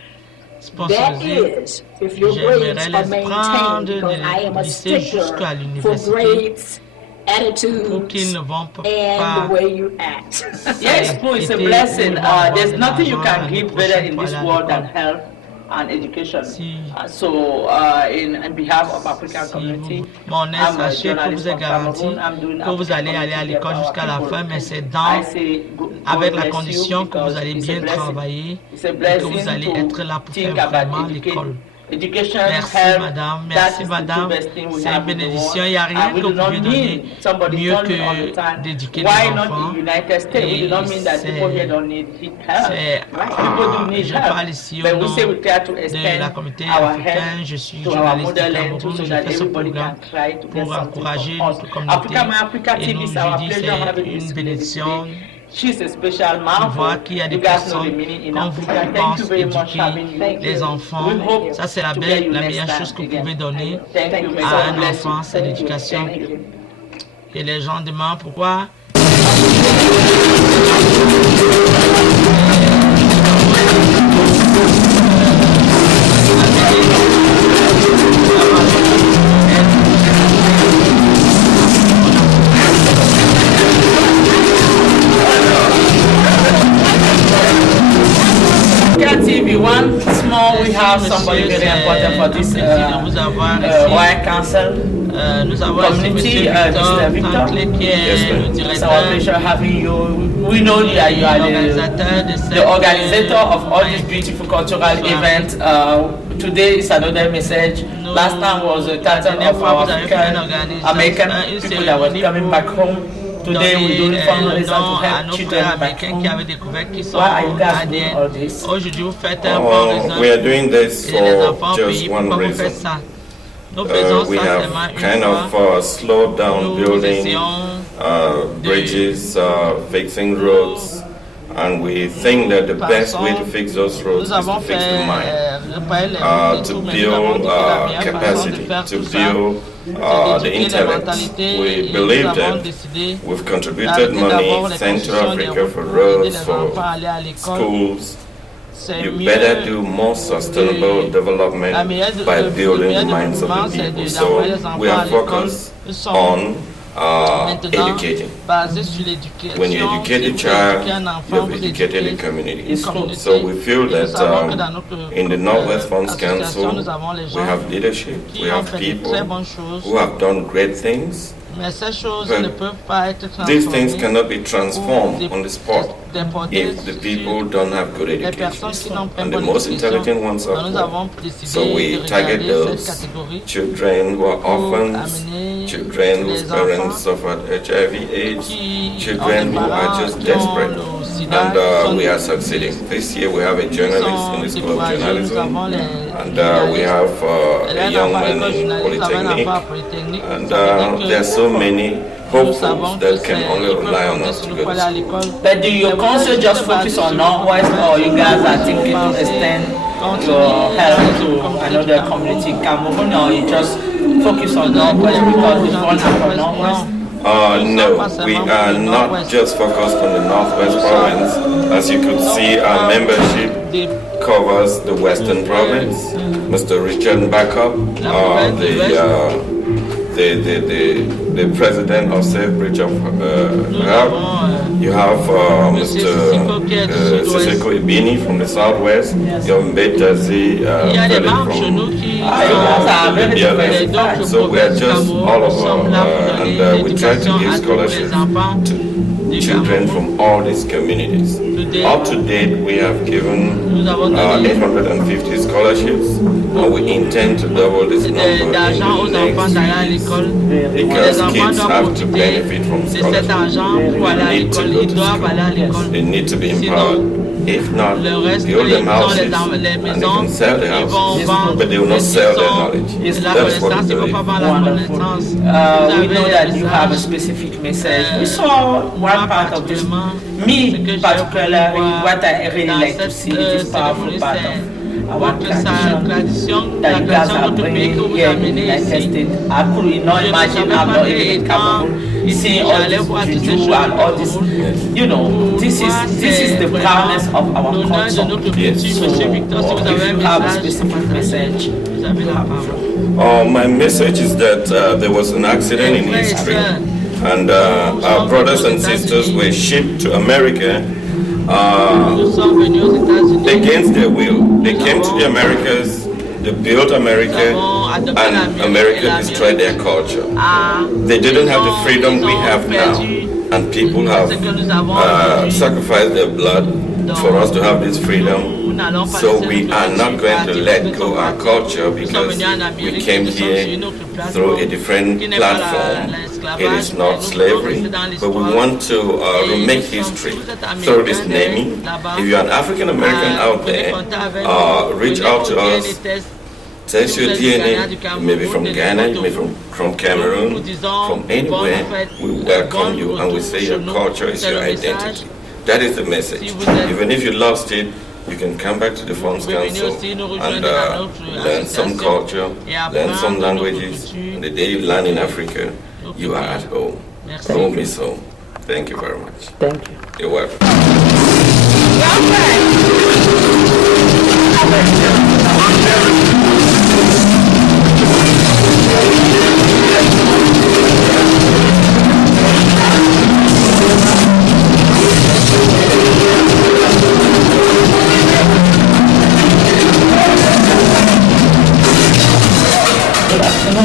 That sponsoriser, is, if your j'aimerais grades are les maintained, prendre because I am a du lycée stickler jusqu'à for l'université grades, pour attitudes, qu'ils ne vont and pas the way you act. Yes, Pooh, it's a été blessing. où ils vont avoir There's de nothing you l'argent can l'année give better prochaine in pour this aller à world than l'école. health and education. Si, In behalf of African community, mon aide, I'm a sachez que journalist vous est from garanti Cameroun. I'm doing que vous allez aller à African l'école community jusqu'à la people. fin, mais c'est I say, avec la bless you condition que vous because allez it's a bien blessing. travailler It's a et que blessing vous allez to être là pour faire think about vraiment l'école. education, Merci health, madame, that merci is the madame. two best things we C'est une have in the bénédiction, world. il n'y a rien And we que do vous not pouvez donner mean somebody mieux told me all the que time. d'éduquer Why les not enfants. in United States? We do not mean that people here don't need help. C'est, Right? People do need je help. parle ici au But we nom say we try to de la extend communauté our africaine, help je suis to our journaliste du motherland too, Cameroun, so je that fais ce everybody programme can try to get pour something encourager from us. notre communauté. Africa Et TV nous, is je our dis, pleasure c'est having une this lady bénédiction today. She's a special de mom. voir qu'il y a des You guys know the personnes, meaning in quand vous Africa. Thank you pensez very much éduquer having you. les enfants, We hope ça c'est la to get you meilleure next chose que time vous pouvez again. donner Thank you. May à God un bless you. enfant, c'est l'éducation. Thank you. Et les gens demandent pourquoi. TV, one small, we have somebody very important for this Royal Council Nous avons community, Mr. Victor. It's our pleasure having you. We know that you are the organizer of all these beautiful cultural events. Today is another message. Last time was a title of our African American people that were coming back home. Today we're doing fundraising to help children back home. Why are you guys doing all this? We are doing this for just one reason. We have kind of slowed down building bridges, fixing roads, and we think that the best way to fix those roads is to fix the mind, to build capacity, to build the intellect. We believe that we've contributed money, Central Africa for roads, for schools. You better do more sustainable development by building the minds of the people. So we are focused on educating. When you educate a child, you have educated the community. So we feel that in the NorthWest Funds Council, we have leadership, we have people who have done great things. But these things cannot be transformed on the spot if the people don't have good education. And the most intelligent ones are poor. So we target those children who are orphans, children whose parents suffered HIV/AIDS, children who are just desperate. And we are succeeding. This year we have a journalist in the School of Journalism, and we have a young man in Polytechnic, and there are so many hopefuls that can only rely on us to go to school. But do your council just focus on NorthWest, or you guys are thinking to extend your help to another community in Cameroon, or you just focus on NorthWest because it's one for NorthWest? No, we are not just focused on the NorthWest province. As you could see, our membership covers the Western province. Mr. Richard Backup, the president of Safe Bridge of Help. You have Mr. Siseko Ibini from the Southwest. You have Mbetazi from the other. So we are just all over, and we try to give scholarships to children from all these communities. Up to date, we have given 850 scholarships, and we intend to double this number in the next few years, because kids have to benefit from scholarships. They need to go to school. They need to be empowered. If not, Le reste, build les them houses les and they maisons, can sell the ils vont houses, vendre but they will not les sell their maisons, knowledge. la That is what connaissance, we ils vont believe. pas vendre la Wonderful. connaissance. We know that you have a specific message. We saw one part of this. Me, particularly, what I really like to see is this powerful part of our tradition that you guys are bringing here in the United States. I could not imagine, I'm not even in Cameroon, seeing all this juju and all this. You know, this is the proudness of our culture. Yes. So, if you have a specific message, My message is that there was an accident in history, and our brothers and sisters were shipped to America against their will. They came to the Americas, they built America, and America destroyed their culture. They didn't have the freedom we have now, and people have sacrificed their blood for us to have this freedom. So we are not going to let go our culture because we came here through a different platform. It is not slavery, but we want to remake history through this naming. If you're an African American out there, reach out to us. Test your DNA. You may be from Ghana, you may be from Cameroon, from anywhere. We welcome you and we say your culture is your identity. That is the message. Even if you lost it, you can come back to the Funds Council and learn some culture, learn some languages. And the day you land in Africa, you are at home. Home is home. Thank you very much. Thank you. You're welcome.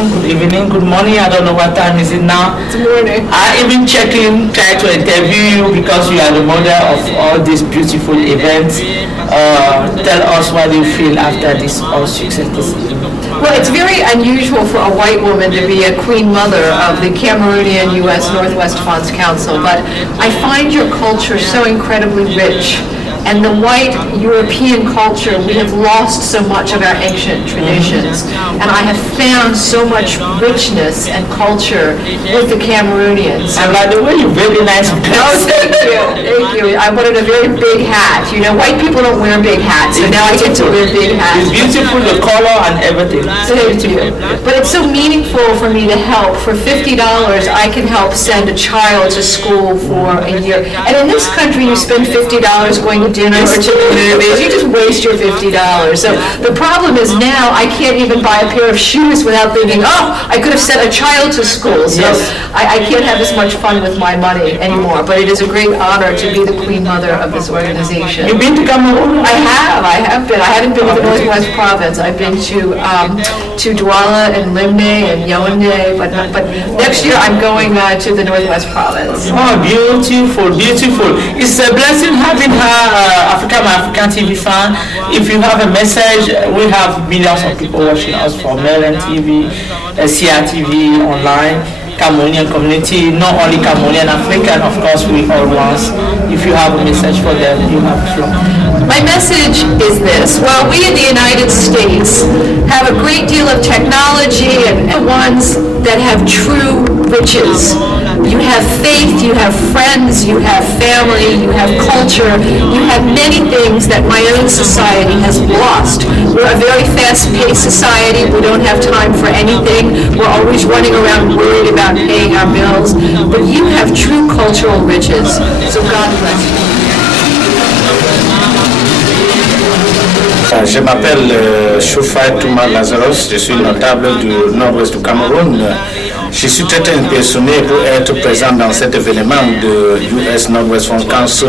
Good evening, good morning. I don't know what time is it now. It's morning. I even checking, try to interview you because you are the mother of all these beautiful events. Tell us what you feel after this all success this evening. Well, it's very unusual for a white woman to be a queen mother of the Cameroonian U.S. NorthWest Funds Council, but I find your culture so incredibly rich. And the white European culture, we have lost so much of our ancient traditions. And I have found so much richness and culture with the Cameroonians. And by the way, you're very nice. Oh, thank you. Thank you. I wanted a very big hat. You know, white people don't wear big hats, so now I get to wear big hats. It's beautiful, the color and everything. Thank you. But it's so meaningful for me to help. For $50, I can help send a child to school for a year. And in this country, you spend $50 going to dinner or to the movies. You just waste your $50. So the problem is now I can't even buy a pair of shoes without thinking, oh, I could have sent a child to school. So I can't have as much fun with my money anymore. But it is a great honor to be the queen mother of this organization. You've been to Cameroon? I have been. I haven't been to the Northwest Province. I've been to Douala and Limne and Yaoundé, but next year I'm going to the Northwest Province. Oh, beautiful, beautiful. It's a blessing having her African TV fan. If you have a message, we have millions of people watching us from Maryland TV, CRTV online, Cameroonian community, not only Cameroonian, African, of course, we all want. If you have a message for them, you have a floor. My message is this. While we in the United States have a great deal of technology and the ones that have true riches, you have faith, you have friends, you have family, you have culture, you have many things that my own society has lost. We're a very fast-paced society. We don't have time for anything. We're always running around worried about paying our bills. But you have true cultural riches. So God bless you. Je m'appelle Choufai Touma Lazarus, je suis notable du nord-ouest du Cameroun. Je suis très impressionné pour être présent dans cet événement de US NorthWest Fund Council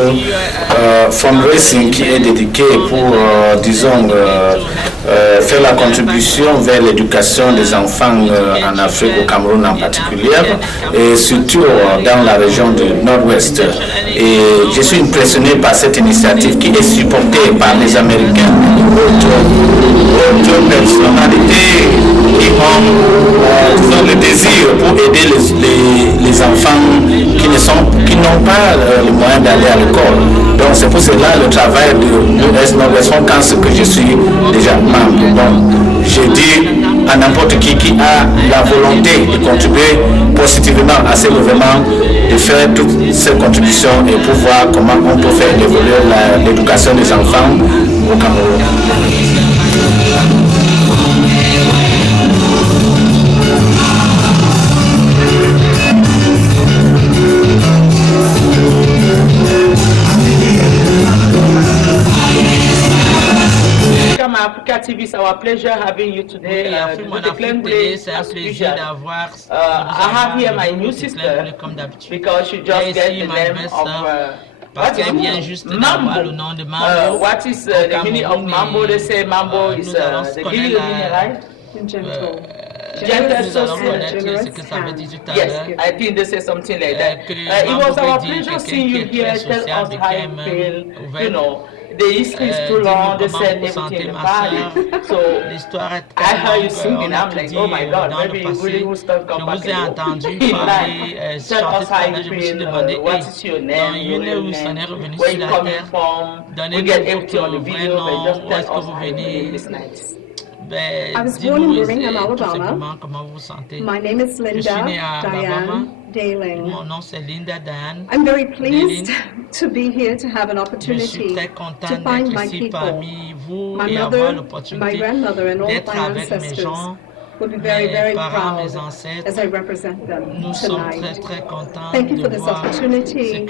Fundraising qui est dédié pour, disons, faire la contribution vers l'éducation des enfants en Afrique, au Cameroun en particulier, et surtout dans la région du Nord-Ouest. Et je suis impressionné par cette initiative qui est supportée par les Américains et d'autres personnalités qui ont le désir pour aider les enfants qui n'ont pas les moyens d'aller à l'école. Donc c'est pour cela le travail de US NorthWest Fund Council que je suis déjà membre. Donc je dis à n'importe qui a la volonté de contribuer positivement à ces mouvements, de faire toutes ces contributions et pour voir comment on peut faire évoluer l'éducation des enfants au Cameroun. Africa TV, it's our pleasure having you today. C'est un plaisir d'avoir. I have here my new sister because she just get the name of parce qu'elle vient juste d'avoir le nom de Mambo. What is the meaning of Mambo? They say Mambo is the meaning, right? Gentle. Gentle, Yes, I think they say something like that. It was our pleasure seeing you here. Tell us how you feel. You know, the history is too long. They said everything about it. So I heard you singing. I'm like, oh my God, maybe you really will start come back. Tell us how you feel. What is your name? Where you coming from? We get everything on the video, but just tell us how you feel this night. I was born in Birmingham, Alabama. My name is Linda Diane Daling. I'm very pleased to be here to have an opportunity to find my people. My mother, my grandmother, and all of my ancestors would be very, very proud as I represent them tonight. Thank you for this opportunity, and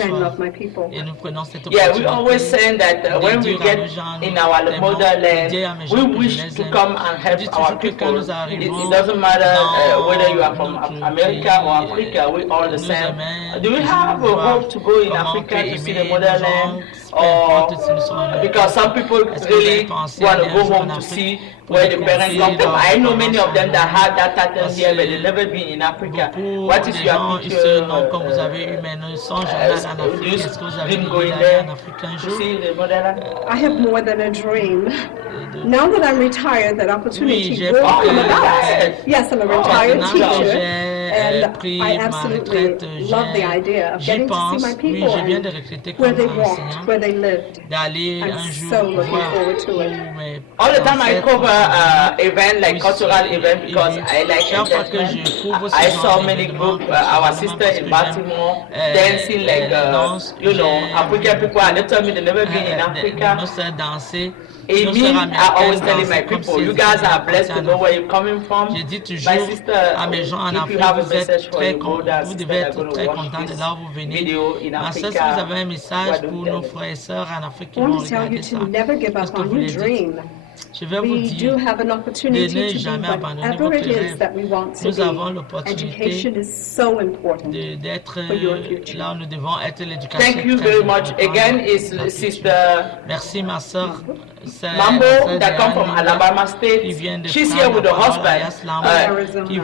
I love my people. Yeah, we always say that when we get in our motherland, we wish to come and help our people. It doesn't matter whether you are from America or Africa, we all the same. Do we have a hope to go in Africa to see the motherland? Or because some people really want to go home to see where the parents come from. I know many of them that had that title here, but they've never been in Africa. What is your picture? Dream going there to see the motherland? I have more than a dream. Now that I'm retired, that opportunity will come about. Yes, I'm a retired teacher, and I absolutely love the idea of getting to see my people and where they walked, where they lived. I'm so looking forward to it. All the time I cover event like cultural event because I like entertainment. I saw many groups, our sister in Baltimore dancing like you know, African people, and they told me they never been in Africa. It means I always telling my people, you guys are blessed to know where you're coming from. My sister, if you have a message for your brother, sister, they're going to watch this video in Africa. I want to tell you to never give up on your dream. We do have an opportunity to do whatever it is that we want to be. Education is so important for your future. Thank you very much. Again, is Sister Mambo that come from Alabama State. She's here with her husband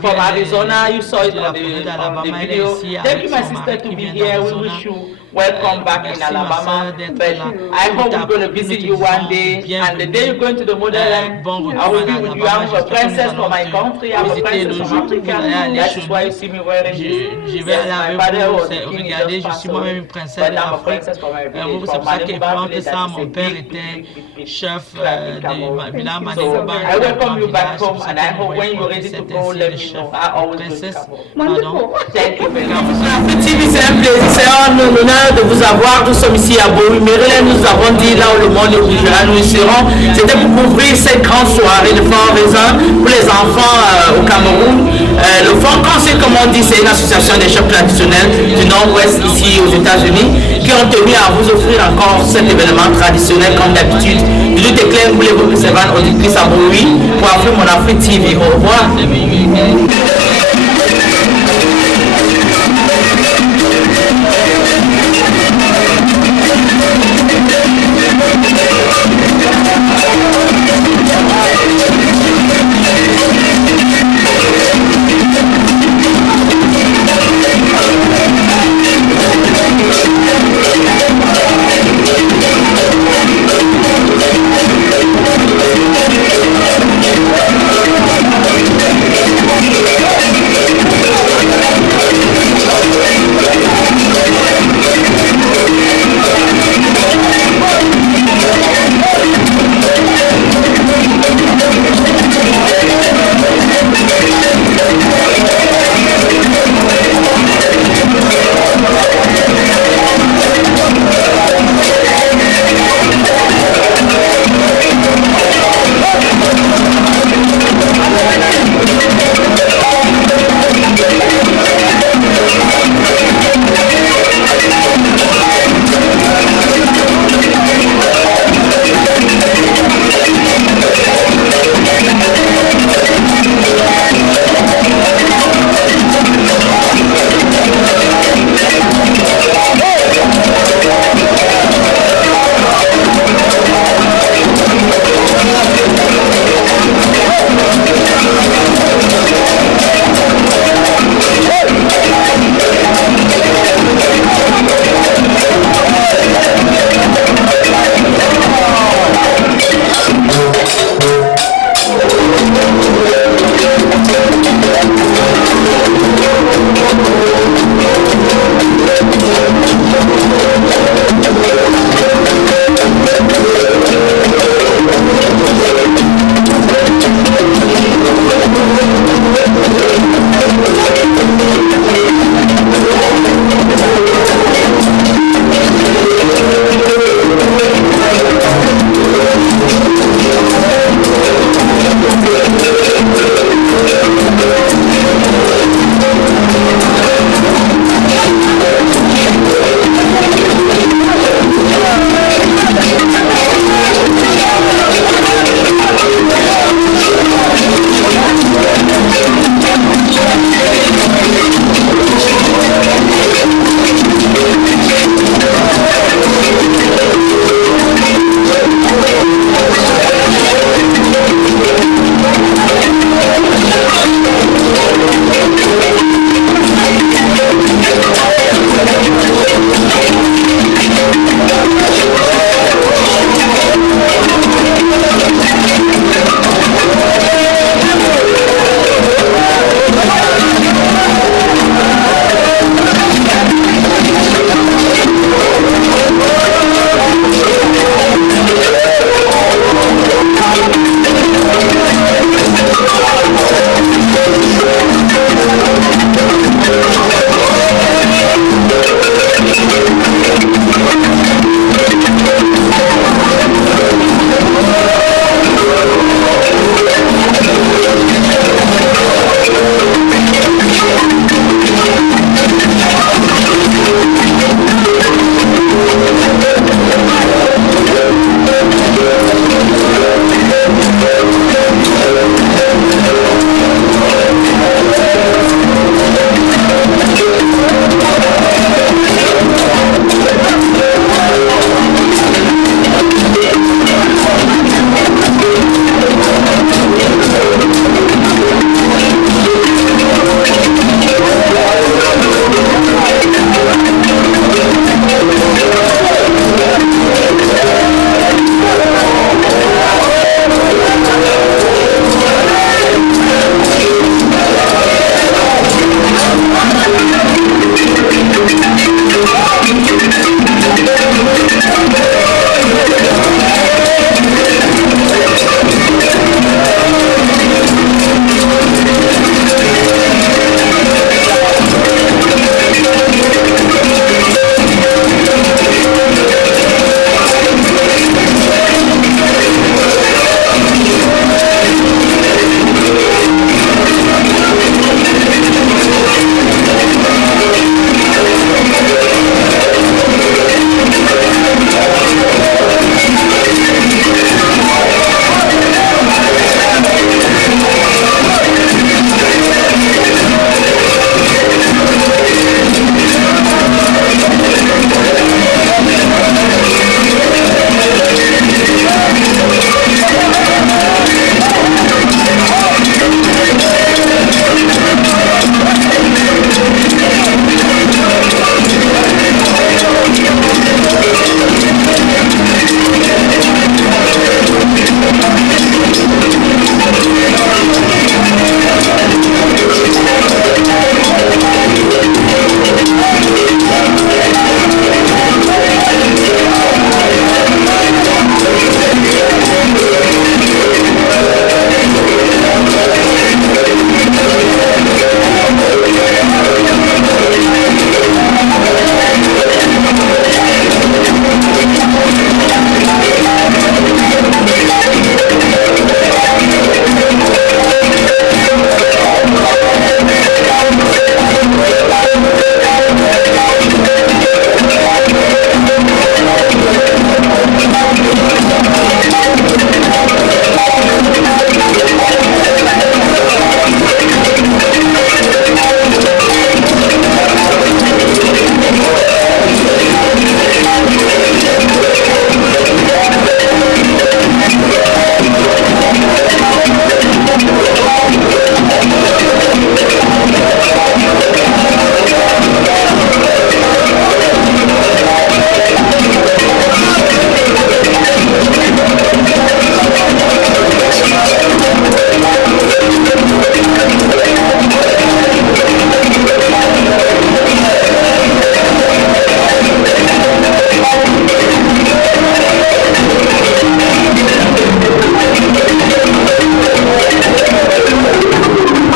from Arizona. You saw it on the video. Thank you, my sister, to be here. We wish you welcome back in Alabama. But I hope we're going to visit you one day. And the day you're going to the motherland, I will be with you. I'm a princess from my country. I'm a princess from Africa. That's why you see me wearing this. My father was the king, he just passed away. But I'm a princess from my village. From Maniba village, that is a big So I welcome you back home, and I hope when you're ready to go, let me know. I always will come. Wonderful. Thank you very much. TV, c'est un plaisir, c'est un honneur de vous avoir. Nous sommes ici à Bowie, Maryland. Nous avons dit là où le monde est bougera, nous y serons. C'était pour couvrir cette grande soirée de fundraising pour les enfants au Cameroun. Le Fonds Conseil, comme on dit, c'est une association des chefs traditionnels du Nord-Ouest ici aux États-Unis qui ont tenu à vous offrir encore cet événement traditionnel comme d'habitude. Je te déclare, vous les auditrices à Bowie pour Afrique Mon Afrique TV. Au revoir.